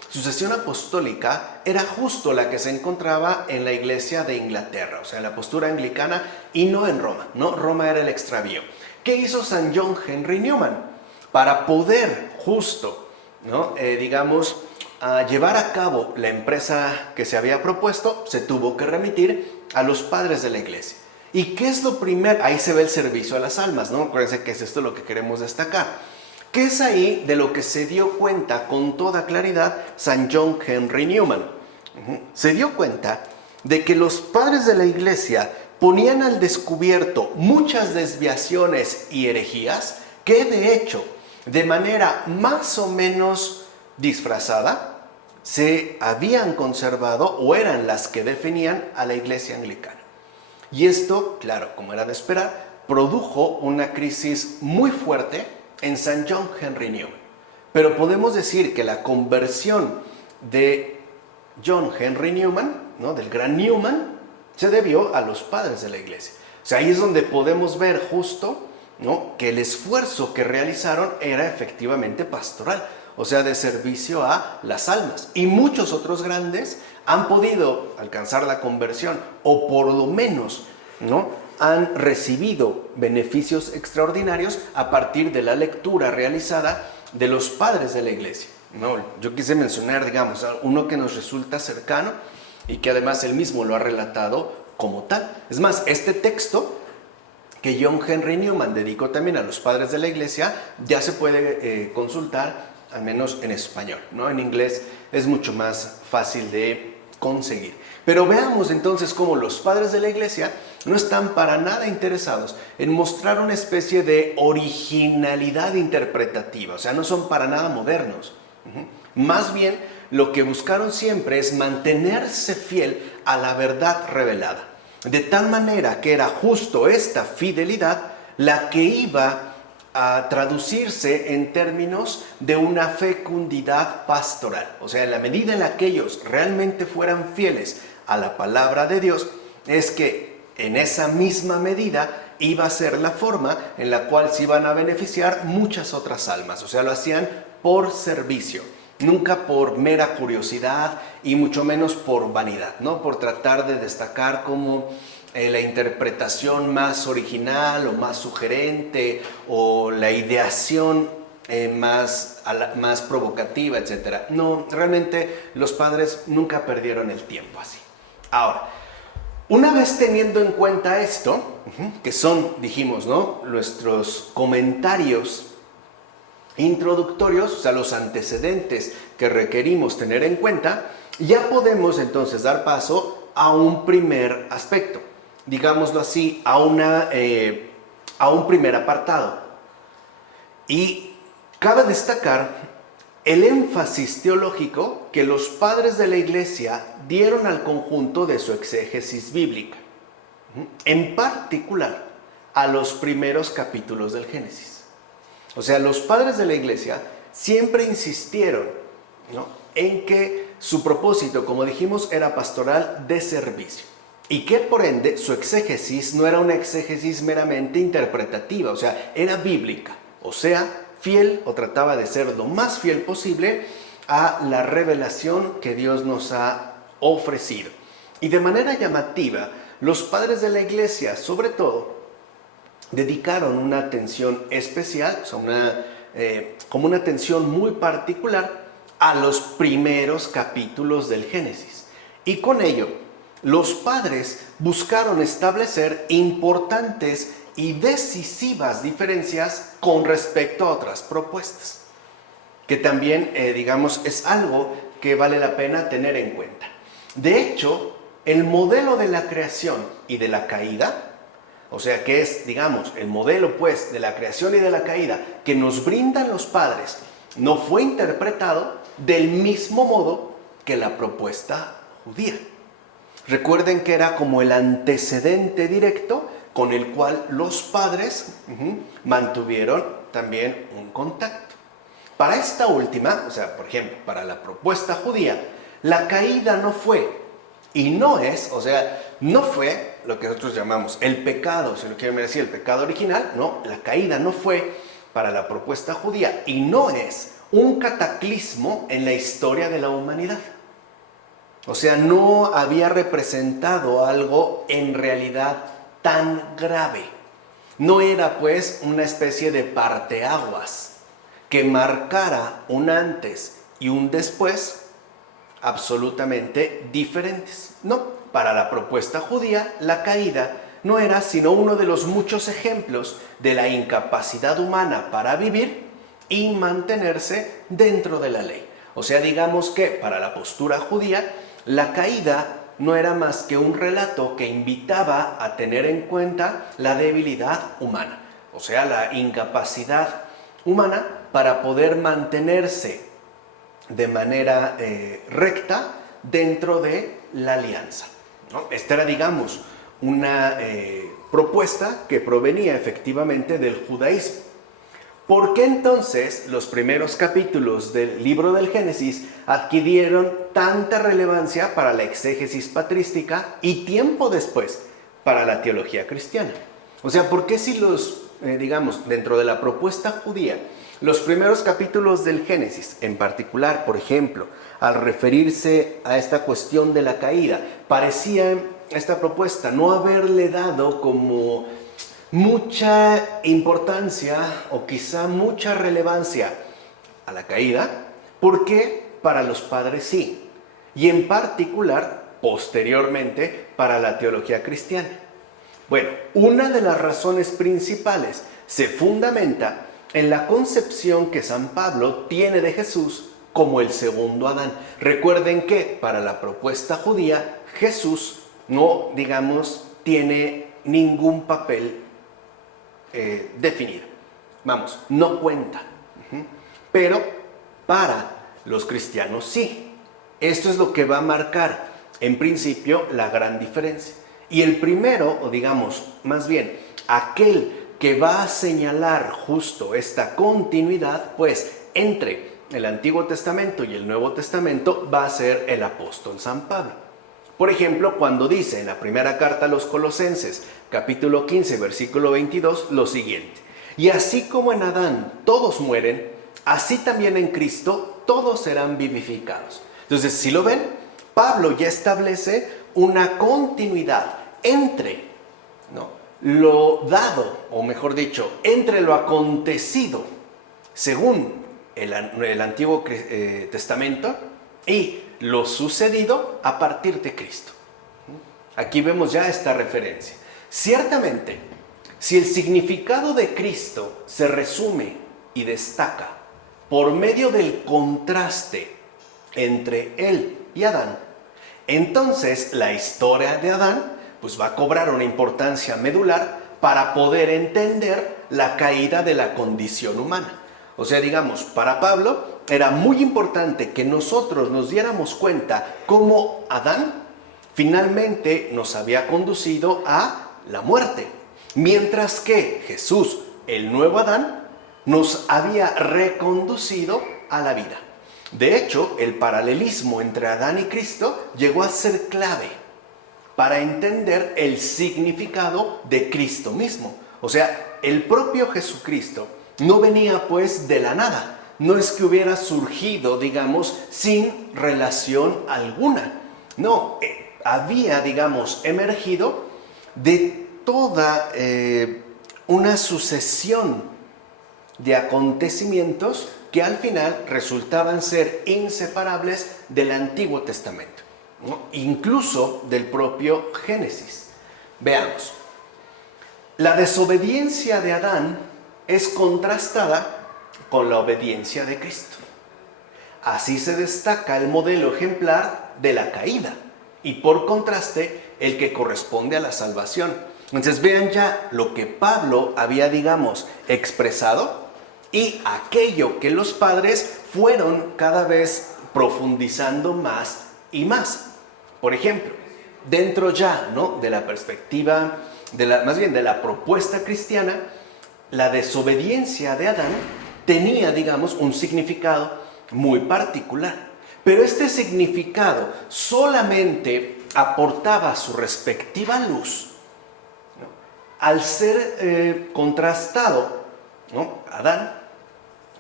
sucesión apostólica, era justo la que se encontraba en la Iglesia de Inglaterra, o sea, la postura anglicana, y no en Roma, ¿no? Roma era el extravío. ¿Qué hizo San John Henry Newman? Para poder justo, ¿no? Llevar a cabo la empresa que se había propuesto, se tuvo que remitir a los padres de la Iglesia. ¿Y qué es lo primero? Ahí se ve el servicio a las almas, ¿no? Acuérdense que es esto lo que queremos destacar. ¿Qué es ahí de lo que se dio cuenta con toda claridad San John Henry Newman? Se dio cuenta de que los padres de la Iglesia ponían al descubierto muchas desviaciones y herejías que, de hecho, de manera más o menos disfrazada, se habían conservado o eran las que definían a la Iglesia anglicana. Y esto, claro, como era de esperar, produjo una crisis muy fuerte en San John Henry Newman. Pero podemos decir que la conversión de John Henry Newman, ¿no? Del gran Newman, se debió a los padres de la Iglesia. O sea, ahí es donde podemos ver justo, ¿no? Que el esfuerzo que realizaron era efectivamente pastoral, o sea, de servicio a las almas. Y muchos otros grandes han podido alcanzar la conversión, o por lo menos, ¿no? Han recibido beneficios extraordinarios a partir de la lectura realizada de los padres de la Iglesia, ¿no? Yo quise mencionar, digamos, uno que nos resulta cercano y que además él mismo lo ha relatado como tal. Es más, este texto que John Henry Newman dedicó también a los padres de la Iglesia ya se puede consultar, al menos en español, ¿no? En inglés es mucho más fácil de conseguir. Pero veamos entonces cómo los padres de la Iglesia no están para nada interesados en mostrar una especie de originalidad interpretativa, o sea, no son para nada modernos. Más bien, lo que buscaron siempre es mantenerse fiel a la verdad revelada, de tal manera que era justo esta fidelidad la que iba a traducirse en términos de una fecundidad pastoral. O sea, en la medida en la que ellos realmente fueran fieles a la palabra de Dios, es que en esa misma medida iba a ser la forma en la cual se iban a beneficiar muchas otras almas. O sea, lo hacían por servicio, nunca por mera curiosidad y mucho menos por vanidad, ¿no? Por tratar de destacar como la interpretación más original o más sugerente o la ideación más provocativa, etc. No, realmente los padres nunca perdieron el tiempo así. Ahora, una vez teniendo en cuenta esto, que son, dijimos, ¿no?, nuestros comentarios introductorios, o sea, los antecedentes que requerimos tener en cuenta, ya podemos entonces dar paso a un primer aspecto. digámoslo así, a un primer apartado. Y cabe destacar el énfasis teológico que los padres de la Iglesia dieron al conjunto de su exégesis bíblica, en particular a los primeros capítulos del Génesis. O sea, los padres de la Iglesia siempre insistieron, ¿no?, en que su propósito, como dijimos, era pastoral de servicio. Y que por ende su exégesis no era una exégesis meramente interpretativa, o sea, era bíblica, o sea, fiel, o trataba de ser lo más fiel posible a la revelación que Dios nos ha ofrecido. Y de manera llamativa, los padres de la Iglesia, sobre todo, dedicaron una atención especial, o sea, como una atención muy particular a los primeros capítulos del Génesis. Y con ello, los padres buscaron establecer importantes y decisivas diferencias con respecto a otras propuestas, que también, digamos, es algo que vale la pena tener en cuenta. De hecho, el modelo de la creación y de la caída, o sea, que es, digamos, el modelo, pues, de la creación y de la caída que nos brindan los padres, no fue interpretado del mismo modo que la propuesta judía. Recuerden que era como el antecedente directo con el cual los padres mantuvieron también un contacto. Para esta última, o sea, por ejemplo, para la propuesta judía, la caída no fue y no es, o sea, no fue lo que nosotros llamamos el pecado, si lo quieren decir, el pecado original, no, la caída no fue para la propuesta judía y no es un cataclismo en la historia de la humanidad. O sea, no había representado algo en realidad tan grave. No era pues una especie de parteaguas que marcara un antes y un después absolutamente diferentes. No, para la propuesta judía, la caída no era sino uno de los muchos ejemplos de la incapacidad humana para vivir y mantenerse dentro de la ley. O sea, digamos que para la postura judía, la caída no era más que un relato que invitaba a tener en cuenta la debilidad humana, o sea, la incapacidad humana para poder mantenerse de manera recta dentro de la alianza, ¿no? Esta era, digamos, una propuesta que provenía efectivamente del judaísmo. ¿Por qué entonces los primeros capítulos del libro del Génesis adquirieron tanta relevancia para la exégesis patrística y tiempo después para la teología cristiana? O sea, ¿por qué si digamos, dentro de la propuesta judía, los primeros capítulos del Génesis, en particular, por ejemplo, al referirse a esta cuestión de la caída, parecía esta propuesta no haberle dado como mucha importancia o quizá mucha relevancia a la caída? Porque para los padres sí, y en particular, posteriormente, para la teología cristiana. Bueno, una de las razones principales se fundamenta en la concepción que San Pablo tiene de Jesús como el segundo Adán. Recuerden que para la propuesta judía, Jesús no, digamos, tiene ningún papel definido. Vamos, no cuenta. Pero para los cristianos sí. Esto es lo que va a marcar, en principio, la gran diferencia. Y el primero, o digamos, más bien, aquel que va a señalar justo esta continuidad, pues, entre el Antiguo Testamento y el Nuevo Testamento, va a ser el apóstol San Pablo. Por ejemplo, cuando dice en la primera carta a los Colosenses, capítulo 15, versículo 22, lo siguiente: y así como en Adán todos mueren, así también en Cristo todos serán vivificados. Entonces, si lo ven, Pablo ya establece una continuidad entre, ¿no?, lo dado, o mejor dicho, entre lo acontecido según el Antiguo Testamento y lo sucedido a partir de Cristo. Aquí vemos ya esta referencia. Ciertamente, si el significado de Cristo se resume y destaca por medio del contraste entre él y Adán, entonces la historia de Adán pues va a cobrar una importancia medular para poder entender la caída de la condición humana. O sea, digamos, para Pablo era muy importante que nosotros nos diéramos cuenta cómo Adán finalmente nos había conducido a la muerte, mientras que Jesús, el nuevo Adán, nos había reconducido a la vida. De hecho, el paralelismo entre Adán y Cristo llegó a ser clave para entender el significado de Cristo mismo. O sea, el propio Jesucristo no venía pues de la nada. No es que hubiera surgido, digamos, sin relación alguna. No, había, digamos, emergido de toda una sucesión de acontecimientos que al final resultaban ser inseparables del Antiguo Testamento, ¿no? Incluso del propio Génesis. Veamos. La desobediencia de Adán es contrastada con la obediencia de Cristo. Así se destaca el modelo ejemplar de la caída y por contraste el que corresponde a la salvación. Entonces vean ya lo que Pablo había, digamos, expresado y aquello que los padres fueron cada vez profundizando más y más. Por ejemplo, dentro ya, ¿no?, de la perspectiva, más bien de la propuesta cristiana, la desobediencia de Adán tenía, digamos, un significado muy particular. Pero este significado solamente aportaba su respectiva luz, ¿no?, al ser contrastado, ¿no?, Adán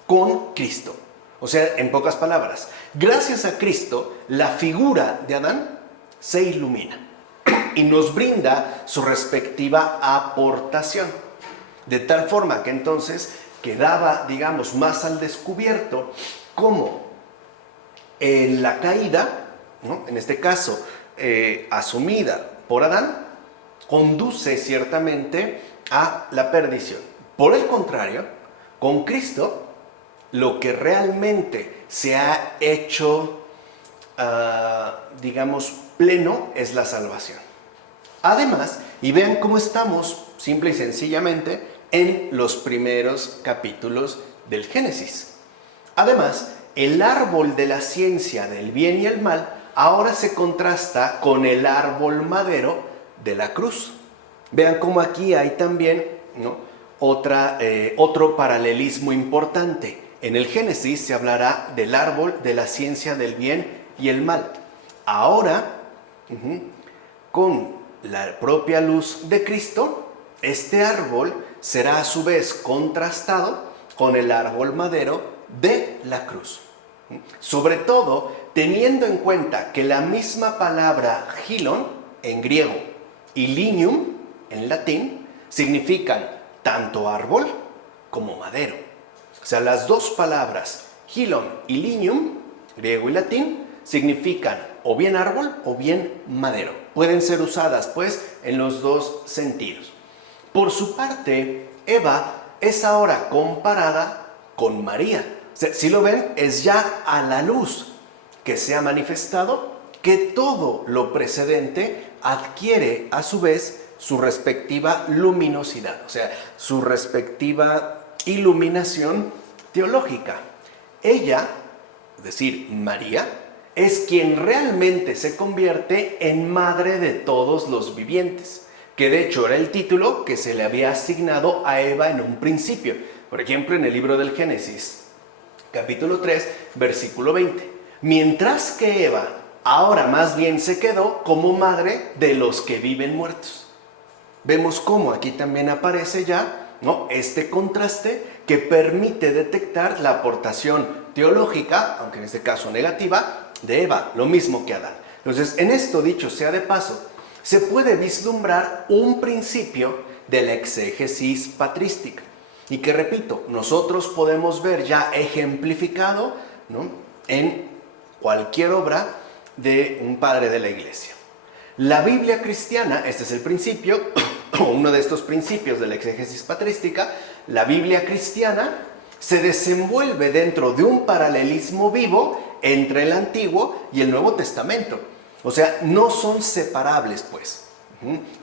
con Cristo. O sea, en pocas palabras, gracias a Cristo, la figura de Adán se ilumina y nos brinda su respectiva aportación. De tal forma que entonces quedaba, digamos, más al descubierto cómo la caída, ¿no?, en este caso asumida por Adán, conduce ciertamente a la perdición. Por el contrario, con Cristo, lo que realmente se ha hecho, digamos, pleno es la salvación. Además, y vean cómo estamos, simple y sencillamente, en los primeros capítulos del Génesis. Además, el árbol de la ciencia del bien y el mal ahora se contrasta con el árbol madero de la cruz. Vean cómo aquí hay también, ¿no?, otro paralelismo importante. En el Génesis se hablará del árbol de la ciencia del bien y el mal. Ahora, con la propia luz de Cristo, este árbol será a su vez contrastado con el árbol madero de la cruz. Sobre todo, teniendo en cuenta que la misma palabra gilon en griego y linium en latín significan tanto árbol como madero. O sea, las dos palabras gilon y linium, griego y latín, significan o bien árbol o bien madero. Pueden ser usadas, pues, en los dos sentidos. Por su parte, Eva es ahora comparada con María. O sea, si lo ven, es ya a la luz que se ha manifestado que todo lo precedente adquiere a su vez su respectiva luminosidad, o sea, su respectiva iluminación teológica. Ella, es decir, María, es quien realmente se convierte en madre de todos los vivientes, que de hecho era el título que se le había asignado a Eva en un principio. Por ejemplo, en el libro del Génesis, capítulo 3, versículo 20. Mientras que Eva ahora más bien se quedó como madre de los que viven muertos. Vemos cómo aquí también aparece ya, ¿no?, este contraste que permite detectar la aportación teológica, aunque en este caso negativa, de Eva, lo mismo que Adán. Entonces, en esto, dicho sea de paso, se puede vislumbrar un principio de la exégesis patrística y que, repito, nosotros podemos ver ya ejemplificado, ¿no?, en cualquier obra de un padre de la iglesia. La Biblia cristiana, este es el principio, uno de estos principios de la exégesis patrística, la Biblia cristiana se desenvuelve dentro de un paralelismo vivo entre el Antiguo y el Nuevo Testamento. O sea, no son separables, pues.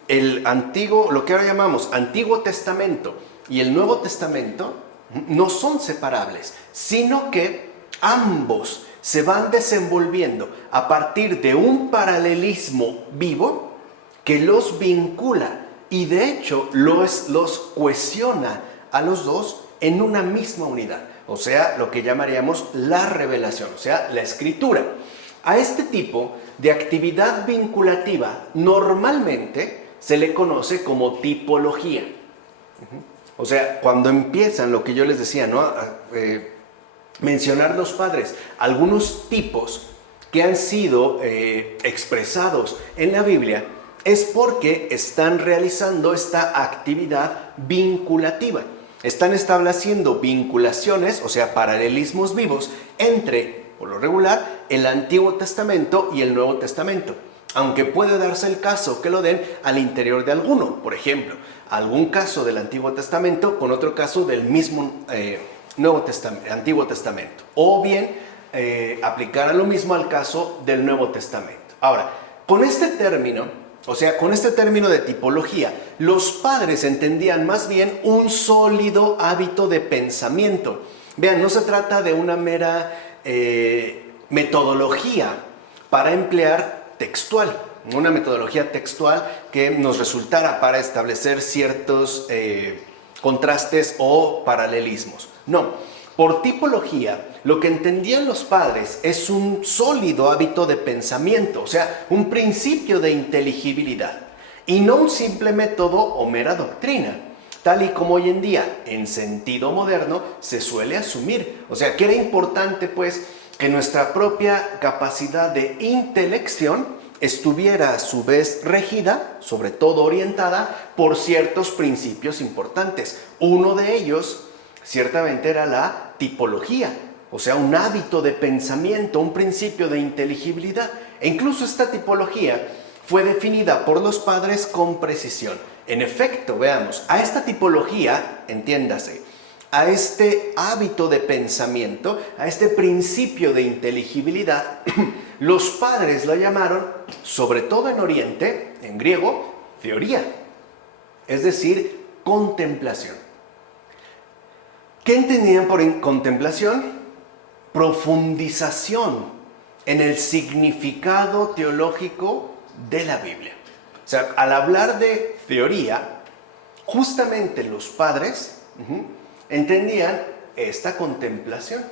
El antiguo, lo que ahora llamamos Antiguo Testamento y el Nuevo Testamento no son separables, sino que ambos se van desenvolviendo a partir de un paralelismo vivo que los vincula y de hecho los cohesiona a los dos en una misma unidad. O sea, lo que llamaríamos la revelación, o sea, la escritura. A este tipo de actividad vinculativa normalmente se le conoce como tipología. O sea, cuando empiezan lo que yo les decía, ¿no? Mencionar los padres algunos tipos que han sido expresados en la Biblia, es porque están realizando esta actividad vinculativa. Están estableciendo vinculaciones, o sea, paralelismos vivos entre, por lo regular, el Antiguo Testamento y el Nuevo Testamento. Aunque puede darse el caso que lo den al interior de alguno. Por ejemplo, algún caso del Antiguo Testamento con otro caso del mismo Antiguo Testamento. O bien aplicar lo mismo al caso del Nuevo Testamento. Ahora, con este término, o sea, con este término de tipología, los padres entendían más bien un sólido hábito de pensamiento. Vean, no se trata de una mera metodología para emplear textual, una metodología textual que nos resultara para establecer ciertos contrastes o paralelismos. No, por tipología, lo que entendían los padres es un sólido hábito de pensamiento, o sea, un principio de inteligibilidad, y no un simple método o mera doctrina, tal y como hoy en día, en sentido moderno, se suele asumir. O sea, que era importante, pues, que nuestra propia capacidad de intelección estuviera a su vez regida, sobre todo orientada, por ciertos principios importantes. Uno de ellos, ciertamente, era la tipología, o sea, un hábito de pensamiento, un principio de inteligibilidad. E incluso esta tipología fue definida por los padres con precisión. En efecto, veamos, a esta tipología, entiéndase, a este hábito de pensamiento, a este principio de inteligibilidad, los padres la llamaron, sobre todo en Oriente, en griego, teoría, es decir, contemplación. ¿Qué entendían por contemplación? Profundización en el significado teológico de la Biblia. O sea, al hablar de teoría, justamente los padres entendían esta contemplación.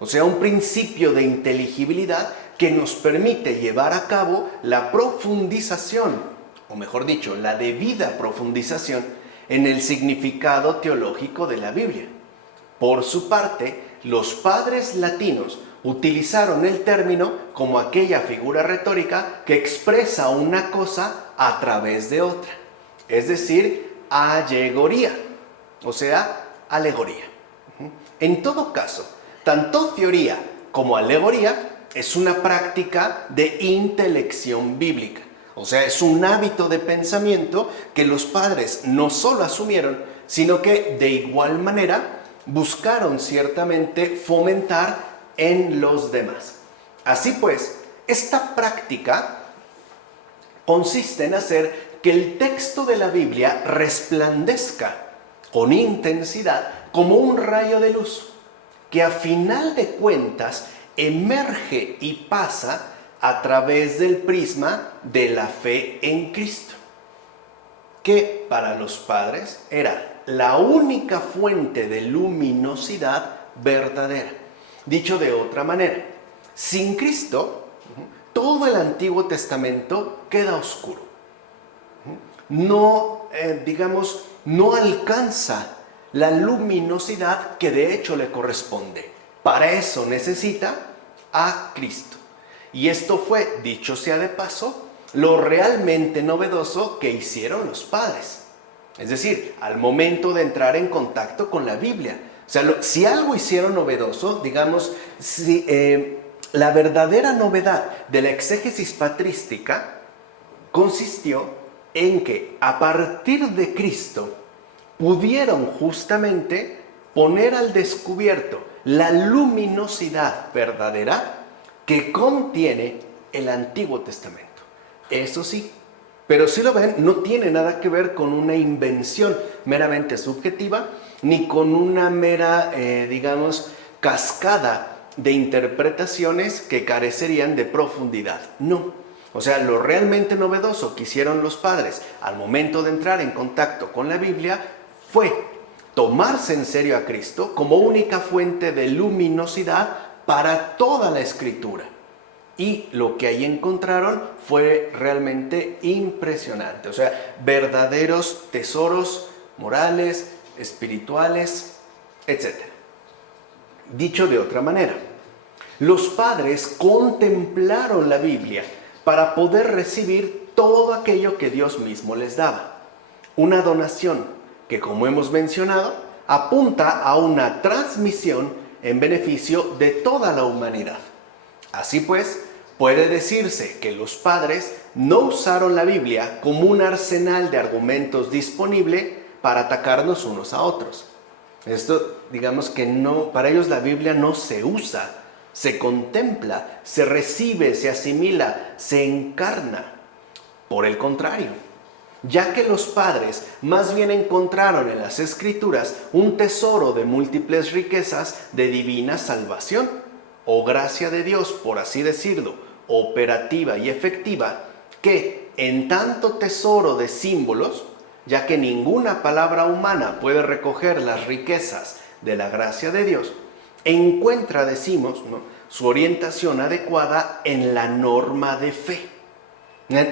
O sea, un principio de inteligibilidad que nos permite llevar a cabo la profundización, o mejor dicho, la debida profundización en el significado teológico de la Biblia. Por su parte, los padres latinos utilizaron el término como aquella figura retórica que expresa una cosa a través de otra, es decir, allegoría, o sea, alegoría. En todo caso, tanto teoría como alegoría es una práctica de intelección bíblica, o sea, es un hábito de pensamiento que los padres no solo asumieron, sino que de igual manera buscaron ciertamente fomentar en los demás. Así pues, esta práctica consiste en hacer que el texto de la Biblia resplandezca con intensidad como un rayo de luz, que a final de cuentas emerge y pasa a través del prisma de la fe en Cristo, que para los padres era la única fuente de luminosidad verdadera. Dicho de otra manera, sin Cristo, todo el Antiguo Testamento queda oscuro. No, no alcanza la luminosidad que de hecho le corresponde. Para eso necesita a Cristo. Y esto fue, dicho sea de paso, lo realmente novedoso que hicieron los padres. Es decir, al momento de entrar en contacto con la Biblia. O sea, si algo hicieron novedoso, digamos, la verdadera novedad de la exégesis patrística consistió en que a partir de Cristo pudieron justamente poner al descubierto la luminosidad verdadera que contiene el Antiguo Testamento. Eso sí, Pero si lo ven, no tiene nada que ver con una invención meramente subjetiva, ni con una mera, digamos, cascada de interpretaciones que carecerían de profundidad. No. O sea, lo realmente novedoso que hicieron los padres al momento de entrar en contacto con la Biblia fue tomarse en serio a Cristo como única fuente de luminosidad para toda la Escritura. Y lo que ahí encontraron fue realmente impresionante. O sea, verdaderos tesoros morales, espirituales, etc. Dicho de otra manera, los padres contemplaron la Biblia para poder recibir todo aquello que Dios mismo les daba. Una donación que, como hemos mencionado, apunta a una transmisión en beneficio de toda la humanidad. Así pues, puede decirse que los padres no usaron la Biblia como un arsenal de argumentos disponible para atacarnos unos a otros. Esto, digamos que no, para ellos la Biblia no se usa, se contempla, se recibe, se asimila, se encarna. Por el contrario, ya que los padres más bien encontraron en las Escrituras un tesoro de múltiples riquezas de divina salvación, o gracia de Dios, por así decirlo, operativa y efectiva, que en tanto tesoro de símbolos, ya que ninguna palabra humana puede recoger las riquezas de la gracia de Dios, encuentra, decimos, ¿no?, su orientación adecuada en la norma de fe.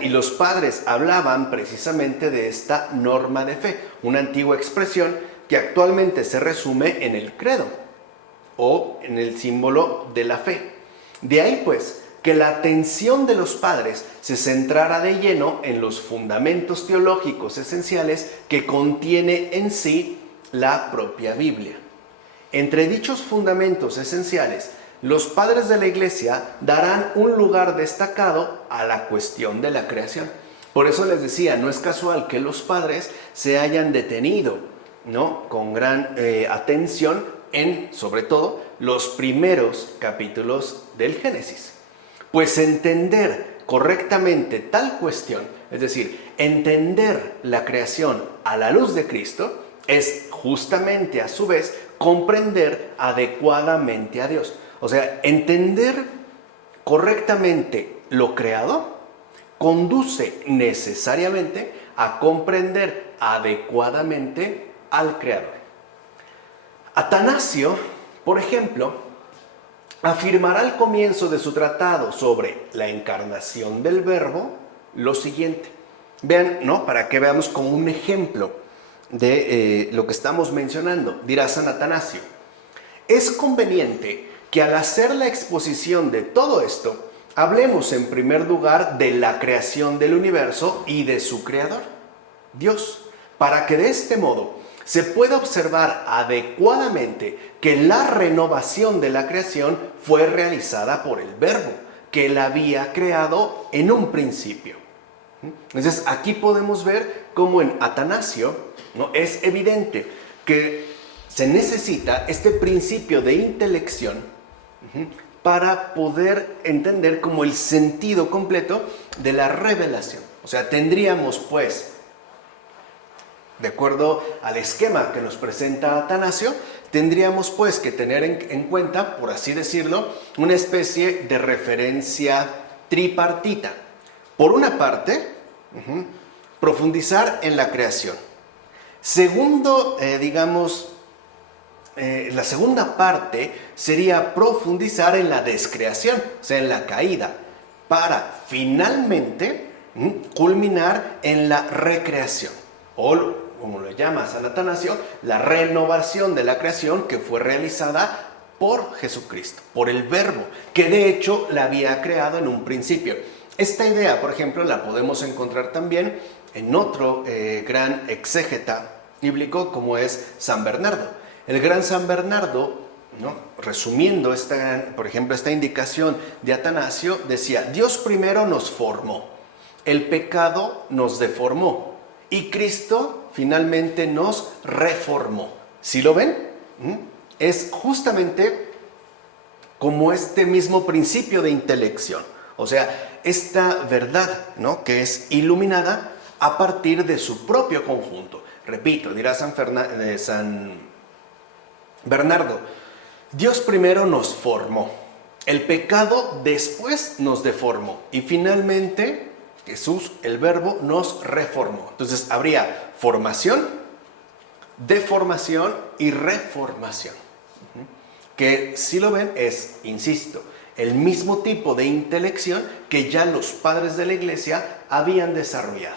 Y los padres hablaban precisamente de esta norma de fe, una antigua expresión que actualmente se resume en el credo o en el símbolo de la fe. De ahí pues que la atención de los padres se centrara de lleno en los fundamentos teológicos esenciales que contiene en sí la propia Biblia. Entre dichos fundamentos esenciales, los padres de la Iglesia darán un lugar destacado a la cuestión de la creación. Por eso les decía, no es casual que los padres se hayan detenido, ¿no?, con gran atención en, sobre todo, los primeros capítulos del Génesis. Pues entender correctamente tal cuestión, es decir, entender la creación a la luz de Cristo, es justamente a su vez comprender adecuadamente a Dios. O sea, entender correctamente lo creado conduce necesariamente a comprender adecuadamente al Creador. Atanasio, por ejemplo, afirmará al comienzo de su tratado sobre la encarnación del Verbo lo siguiente. Vean, ¿no?, para que veamos como un ejemplo de lo que estamos mencionando. Dirá San Atanasio: es conveniente que al hacer la exposición de todo esto, hablemos en primer lugar de la creación del universo y de su creador, Dios, para que de este modo se pueda observar adecuadamente que la renovación de la creación fue realizada por el Verbo, que la había creado en un principio. Entonces, aquí podemos ver cómo en Atanasio, ¿no?, es evidente que se necesita este principio de intelección para poder entender como el sentido completo de la revelación. O sea, tendríamos pues, de acuerdo al esquema que nos presenta Atanasio, tendríamos pues que tener en cuenta, por así decirlo, una especie de referencia tripartita. Por una parte, profundizar en la creación. Segundo, la segunda parte sería profundizar en la descreación, o sea, en la caída, para finalmente culminar en la recreación, o como lo llama San Atanasio, la renovación de la creación que fue realizada por Jesucristo, por el Verbo, que de hecho la había creado en un principio. Esta idea, por ejemplo, la podemos encontrar también en otro gran exégeta bíblico como es San Bernardo. El gran San Bernardo, ¿no?, resumiendo por ejemplo, esta indicación de Atanasio, decía: Dios primero nos formó, el pecado nos deformó y Cristo finalmente nos reformó. ¿Sí lo ven? Es justamente como este mismo principio de intelección. O sea, esta verdad, ¿no?, que es iluminada a partir de su propio conjunto. Repito, dirá San Bernardo, Dios primero nos formó, el pecado después nos deformó y finalmente Jesús, el Verbo, nos reformó. Entonces habría formación, deformación y reformación. Que si lo ven es, insisto, el mismo tipo de intelección que ya los padres de la Iglesia habían desarrollado.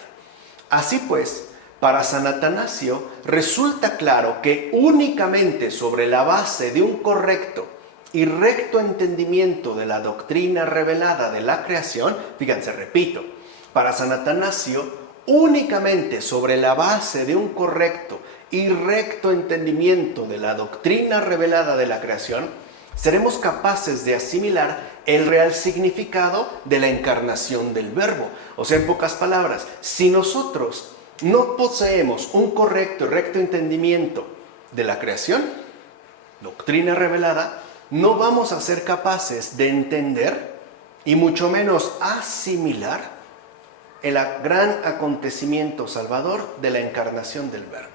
Así pues, para San Atanasio resulta claro que únicamente sobre la base de un correcto y recto entendimiento de la doctrina revelada de la creación, fíjense, repito, para San Atanasio, únicamente sobre la base de un correcto y recto entendimiento de la doctrina revelada de la creación, seremos capaces de asimilar el real significado de la encarnación del Verbo. O sea, en pocas palabras, si nosotros no poseemos un correcto y recto entendimiento de la creación, doctrina revelada, no vamos a ser capaces de entender y mucho menos asimilar el gran acontecimiento salvador de la encarnación del Verbo.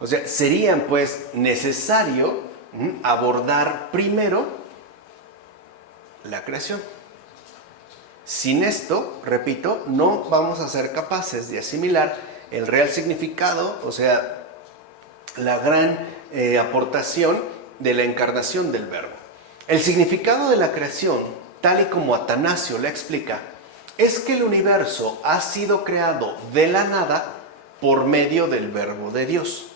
O sea, sería pues necesario abordar primero la creación. Sin esto, repito, no vamos a ser capaces de asimilar el real significado, o sea, la gran aportación de la encarnación del Verbo. El significado de la creación, tal y como Atanasio la explica, es que el universo ha sido creado de la nada por medio del Verbo de Dios.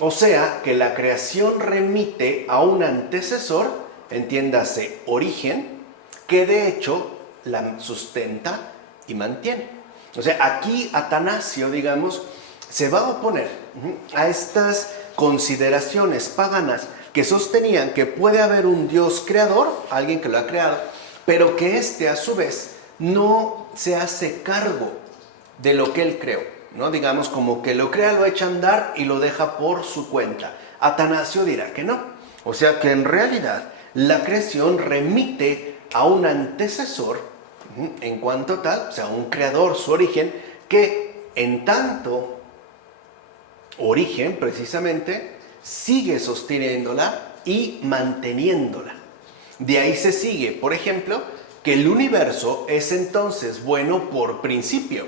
O sea, que la creación remite a un antecesor, entiéndase, origen, que de hecho la sustenta y mantiene. O sea, aquí Atanasio, digamos, se va a oponer a estas consideraciones paganas que sostenían que puede haber un Dios creador, alguien que lo ha creado, pero que éste a su vez no se hace cargo de lo que él creó, ¿no? Digamos, como que lo crea, lo echa a andar y lo deja por su cuenta. Atanasio dirá que no. O sea, que en realidad la creación remite a un antecesor en cuanto tal, o sea, un creador, su origen, que en tanto origen precisamente sigue sosteniéndola y manteniéndola. De ahí se sigue, por ejemplo, que el universo es entonces bueno por principio,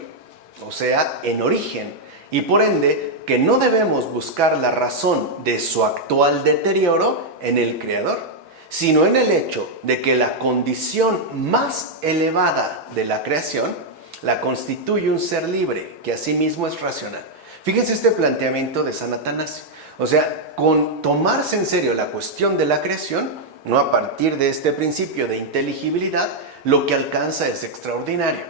o sea, en origen, y por ende que no debemos buscar la razón de su actual deterioro en el Creador, sino en el hecho de que la condición más elevada de la creación la constituye un ser libre, que asimismo es racional. Fíjense este planteamiento de San Atanasio. O sea, con tomarse en serio la cuestión de la creación, no a partir de este principio de inteligibilidad, lo que alcanza es extraordinario.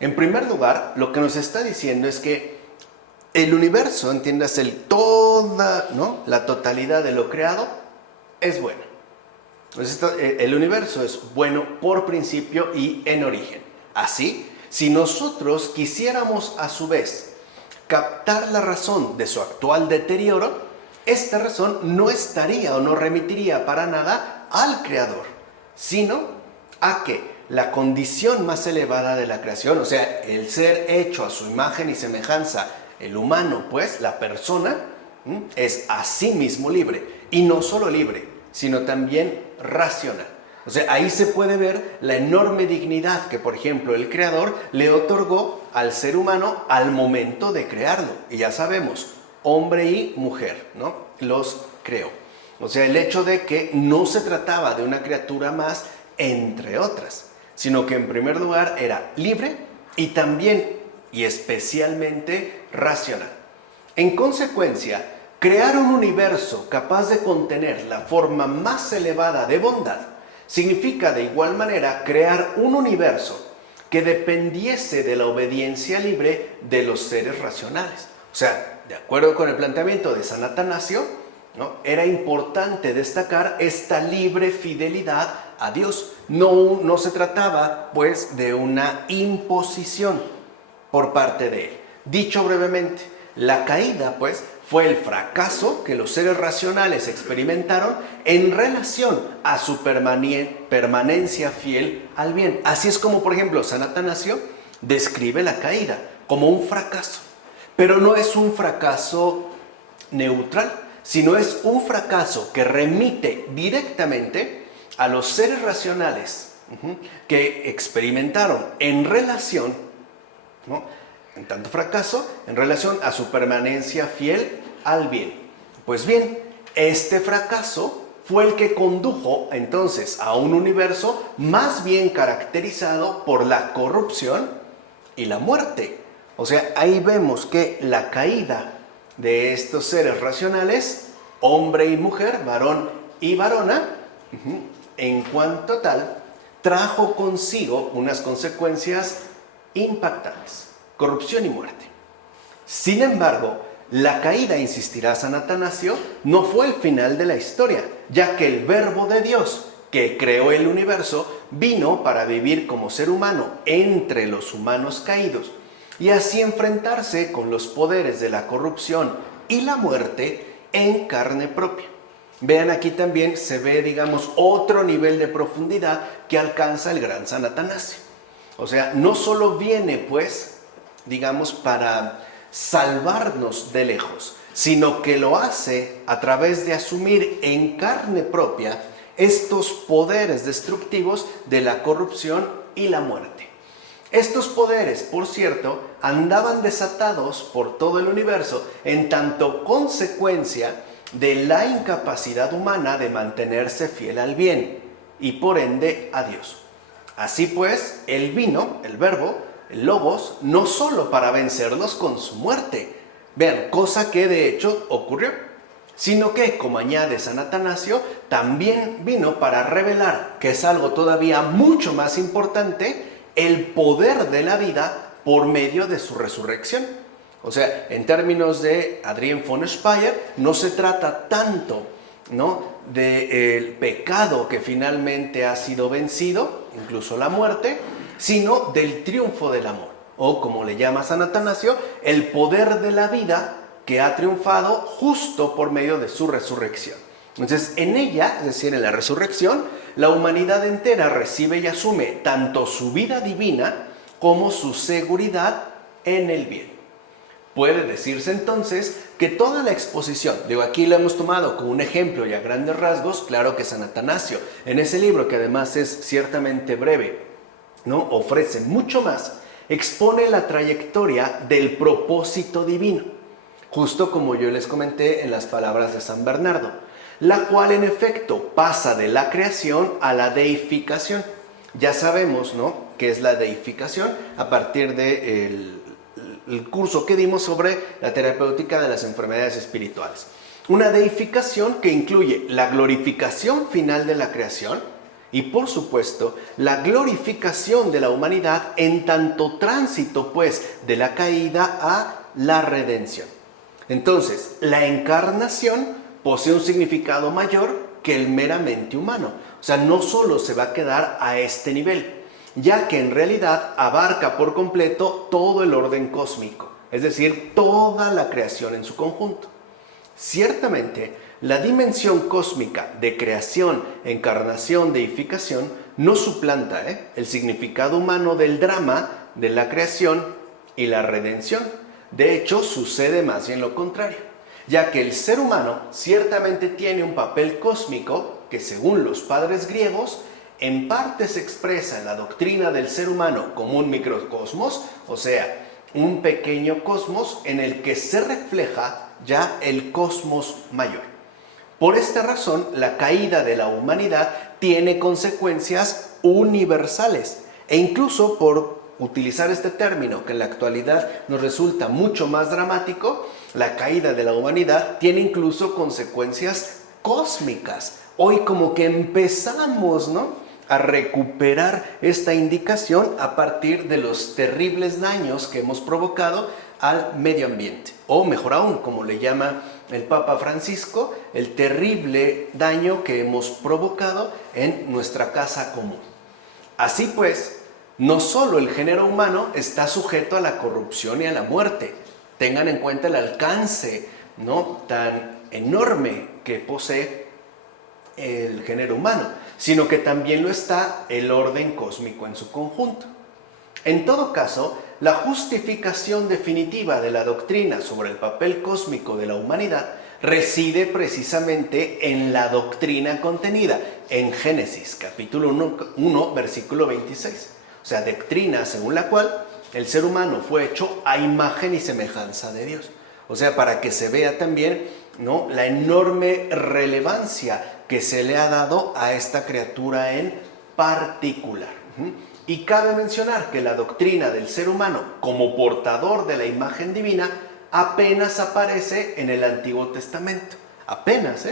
En primer lugar, lo que nos está diciendo es que el universo, entiéndase, la totalidad de lo creado, es bueno. Entonces, el universo es bueno por principio y en origen. Así, si nosotros quisiéramos a su vez captar la razón de su actual deterioro, esta razón no estaría o no remitiría para nada al Creador, sino a que la condición más elevada de la creación, o sea, el ser hecho a su imagen y semejanza, el humano, pues, la persona, es a sí mismo libre. Y no solo libre, sino también racional. O sea, ahí se puede ver la enorme dignidad que, por ejemplo, el Creador le otorgó al ser humano al momento de crearlo. Y ya sabemos, hombre y mujer, ¿no? Los creó. O sea, el hecho de que no se trataba de una criatura más entre otras, sino que en primer lugar era libre y también y especialmente racional. En consecuencia, crear un universo capaz de contener la forma más elevada de bondad significa de igual manera crear un universo que dependiese de la obediencia libre de los seres racionales. O sea, de acuerdo con el planteamiento de San Atanasio, ¿no?, era importante destacar esta libre fidelidad a Dios. No se trataba, pues, de una imposición por parte de él. Dicho brevemente, la caída, pues, fue el fracaso que los seres racionales experimentaron en relación a su permanencia fiel al bien. Así es como, por ejemplo, San Atanasio describe la caída como un fracaso, pero no es un fracaso neutral, sino es un fracaso que remite directamente a los seres racionales que experimentaron en relación, ¿no?, en tanto fracaso, en relación a su permanencia fiel al bien. Pues bien, este fracaso fue el que condujo entonces a un universo más bien caracterizado por la corrupción y la muerte. O sea, ahí vemos que la caída de estos seres racionales, hombre y mujer, varón y varona, en cuanto tal, trajo consigo unas consecuencias impactantes: corrupción y muerte. Sin embargo, la caída, insistirá San Atanasio, no fue el final de la historia, ya que el Verbo de Dios, que creó el universo, vino para vivir como ser humano entre los humanos caídos y así enfrentarse con los poderes de la corrupción y la muerte en carne propia. Vean, aquí también se ve, digamos, otro nivel de profundidad que alcanza el gran San Atanasio. O sea, no solo viene, pues, digamos, para salvarnos de lejos, sino que lo hace a través de asumir en carne propia estos poderes destructivos de la corrupción y la muerte. Estos poderes, por cierto, andaban desatados por todo el universo en tanto consecuencia de la incapacidad humana de mantenerse fiel al bien y por ende a Dios. Así pues, Él vino, el Verbo, el Logos, no solo para vencerlos con su muerte, vean, cosa que de hecho ocurrió, sino que, como añade San Atanasio, también vino para revelar, que es algo todavía mucho más importante, el poder de la vida por medio de su resurrección. O sea, en términos de Adrien von Speyer, no se trata tanto, ¿no?, del pecado que finalmente ha sido vencido, incluso la muerte, sino del triunfo del amor, o como le llama San Atanasio, el poder de la vida que ha triunfado justo por medio de su resurrección. Entonces, en ella, es decir, en la resurrección, la humanidad entera recibe y asume tanto su vida divina como su seguridad en el bien. Puede decirse entonces que toda la exposición, digo, aquí la hemos tomado como un ejemplo y a grandes rasgos, claro que San Atanasio, en ese libro que además es ciertamente breve, ¿no?, ofrece mucho más, expone la trayectoria del propósito divino, justo como yo les comenté en las palabras de San Bernardo, la cual en efecto pasa de la creación a la deificación. Ya sabemos, ¿no?, qué es la deificación a partir del curso que dimos sobre la terapéutica de las enfermedades espirituales. Una deificación que incluye la glorificación final de la creación y, por supuesto, la glorificación de la humanidad en tanto tránsito, pues, de la caída a la redención. Entonces, la encarnación posee un significado mayor que el meramente humano. O sea, no solo se va a quedar a este nivel, ya que en realidad abarca por completo todo el orden cósmico, es decir, toda la creación en su conjunto. Ciertamente, la dimensión cósmica de creación, encarnación, deificación no suplanta el significado humano del drama de la creación y la redención. De hecho, sucede más bien lo contrario, ya que el ser humano ciertamente tiene un papel cósmico que, según los padres griegos, en parte se expresa en la doctrina del ser humano como un microcosmos, o sea, un pequeño cosmos en el que se refleja ya el cosmos mayor. Por esta razón, la caída de la humanidad tiene consecuencias universales e incluso, por utilizar este término que en la actualidad nos resulta mucho más dramático, la caída de la humanidad tiene incluso consecuencias cósmicas. Hoy como que empezamos, ¿no?, a recuperar esta indicación a partir de los terribles daños que hemos provocado al medio ambiente, o mejor aún, como le llama el Papa Francisco, el terrible daño que hemos provocado en nuestra casa común. Así pues, no solo el género humano está sujeto a la corrupción y a la muerte. Tengan en cuenta el alcance ¿no?, tan enorme que posee el género humano, sino que también lo está el orden cósmico en su conjunto. En todo caso, la justificación definitiva de la doctrina sobre el papel cósmico de la humanidad reside precisamente en la doctrina contenida en Génesis, capítulo 1, versículo 26. O sea, doctrina según la cual el ser humano fue hecho a imagen y semejanza de Dios. O sea, para que se vea también, ¿no?, la enorme relevancia que se le ha dado a esta criatura en particular. Y cabe mencionar que la doctrina del ser humano como portador de la imagen divina apenas aparece en el Antiguo Testamento. Apenas,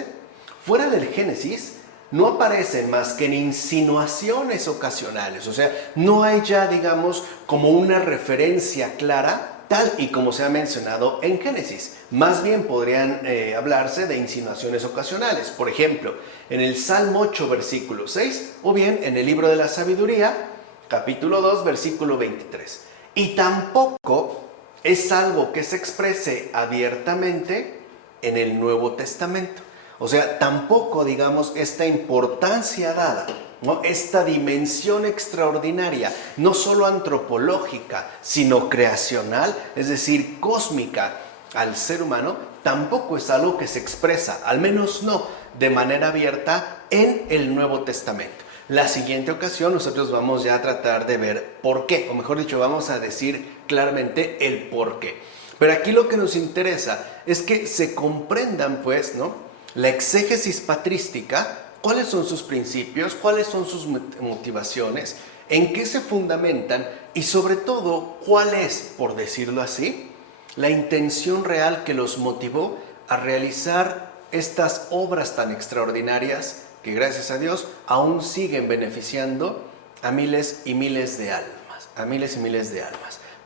Fuera del Génesis no aparecen más que en insinuaciones ocasionales. O sea, no hay ya, digamos, como una referencia clara, tal y como se ha mencionado en Génesis. Más bien podrían hablarse de insinuaciones ocasionales. Por ejemplo, en el Salmo 8, versículo 6, o bien en el libro de la Sabiduría, capítulo 2, versículo 23. Y tampoco es algo que se exprese abiertamente en el Nuevo Testamento. O sea, tampoco, digamos, esta importancia dada, ¿no?, esta dimensión extraordinaria, no solo antropológica, sino creacional, es decir, cósmica al ser humano, tampoco es algo que se expresa, al menos no de manera abierta, en el Nuevo Testamento. La siguiente ocasión nosotros vamos ya a tratar de ver por qué, o mejor dicho, vamos a decir claramente el por qué. Pero aquí lo que nos interesa es que se comprendan, pues, ¿no?, la exégesis patrística, cuáles son sus principios, cuáles son sus motivaciones, en qué se fundamentan y sobre todo cuál es, por decirlo así, la intención real que los motivó a realizar estas obras tan extraordinarias que, gracias a Dios, aún siguen beneficiando a miles y miles de almas,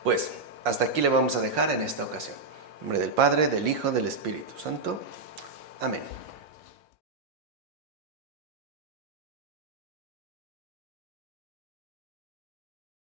Pues hasta aquí le vamos a dejar en esta ocasión. En nombre del Padre, del Hijo, del Espíritu Santo. Amén.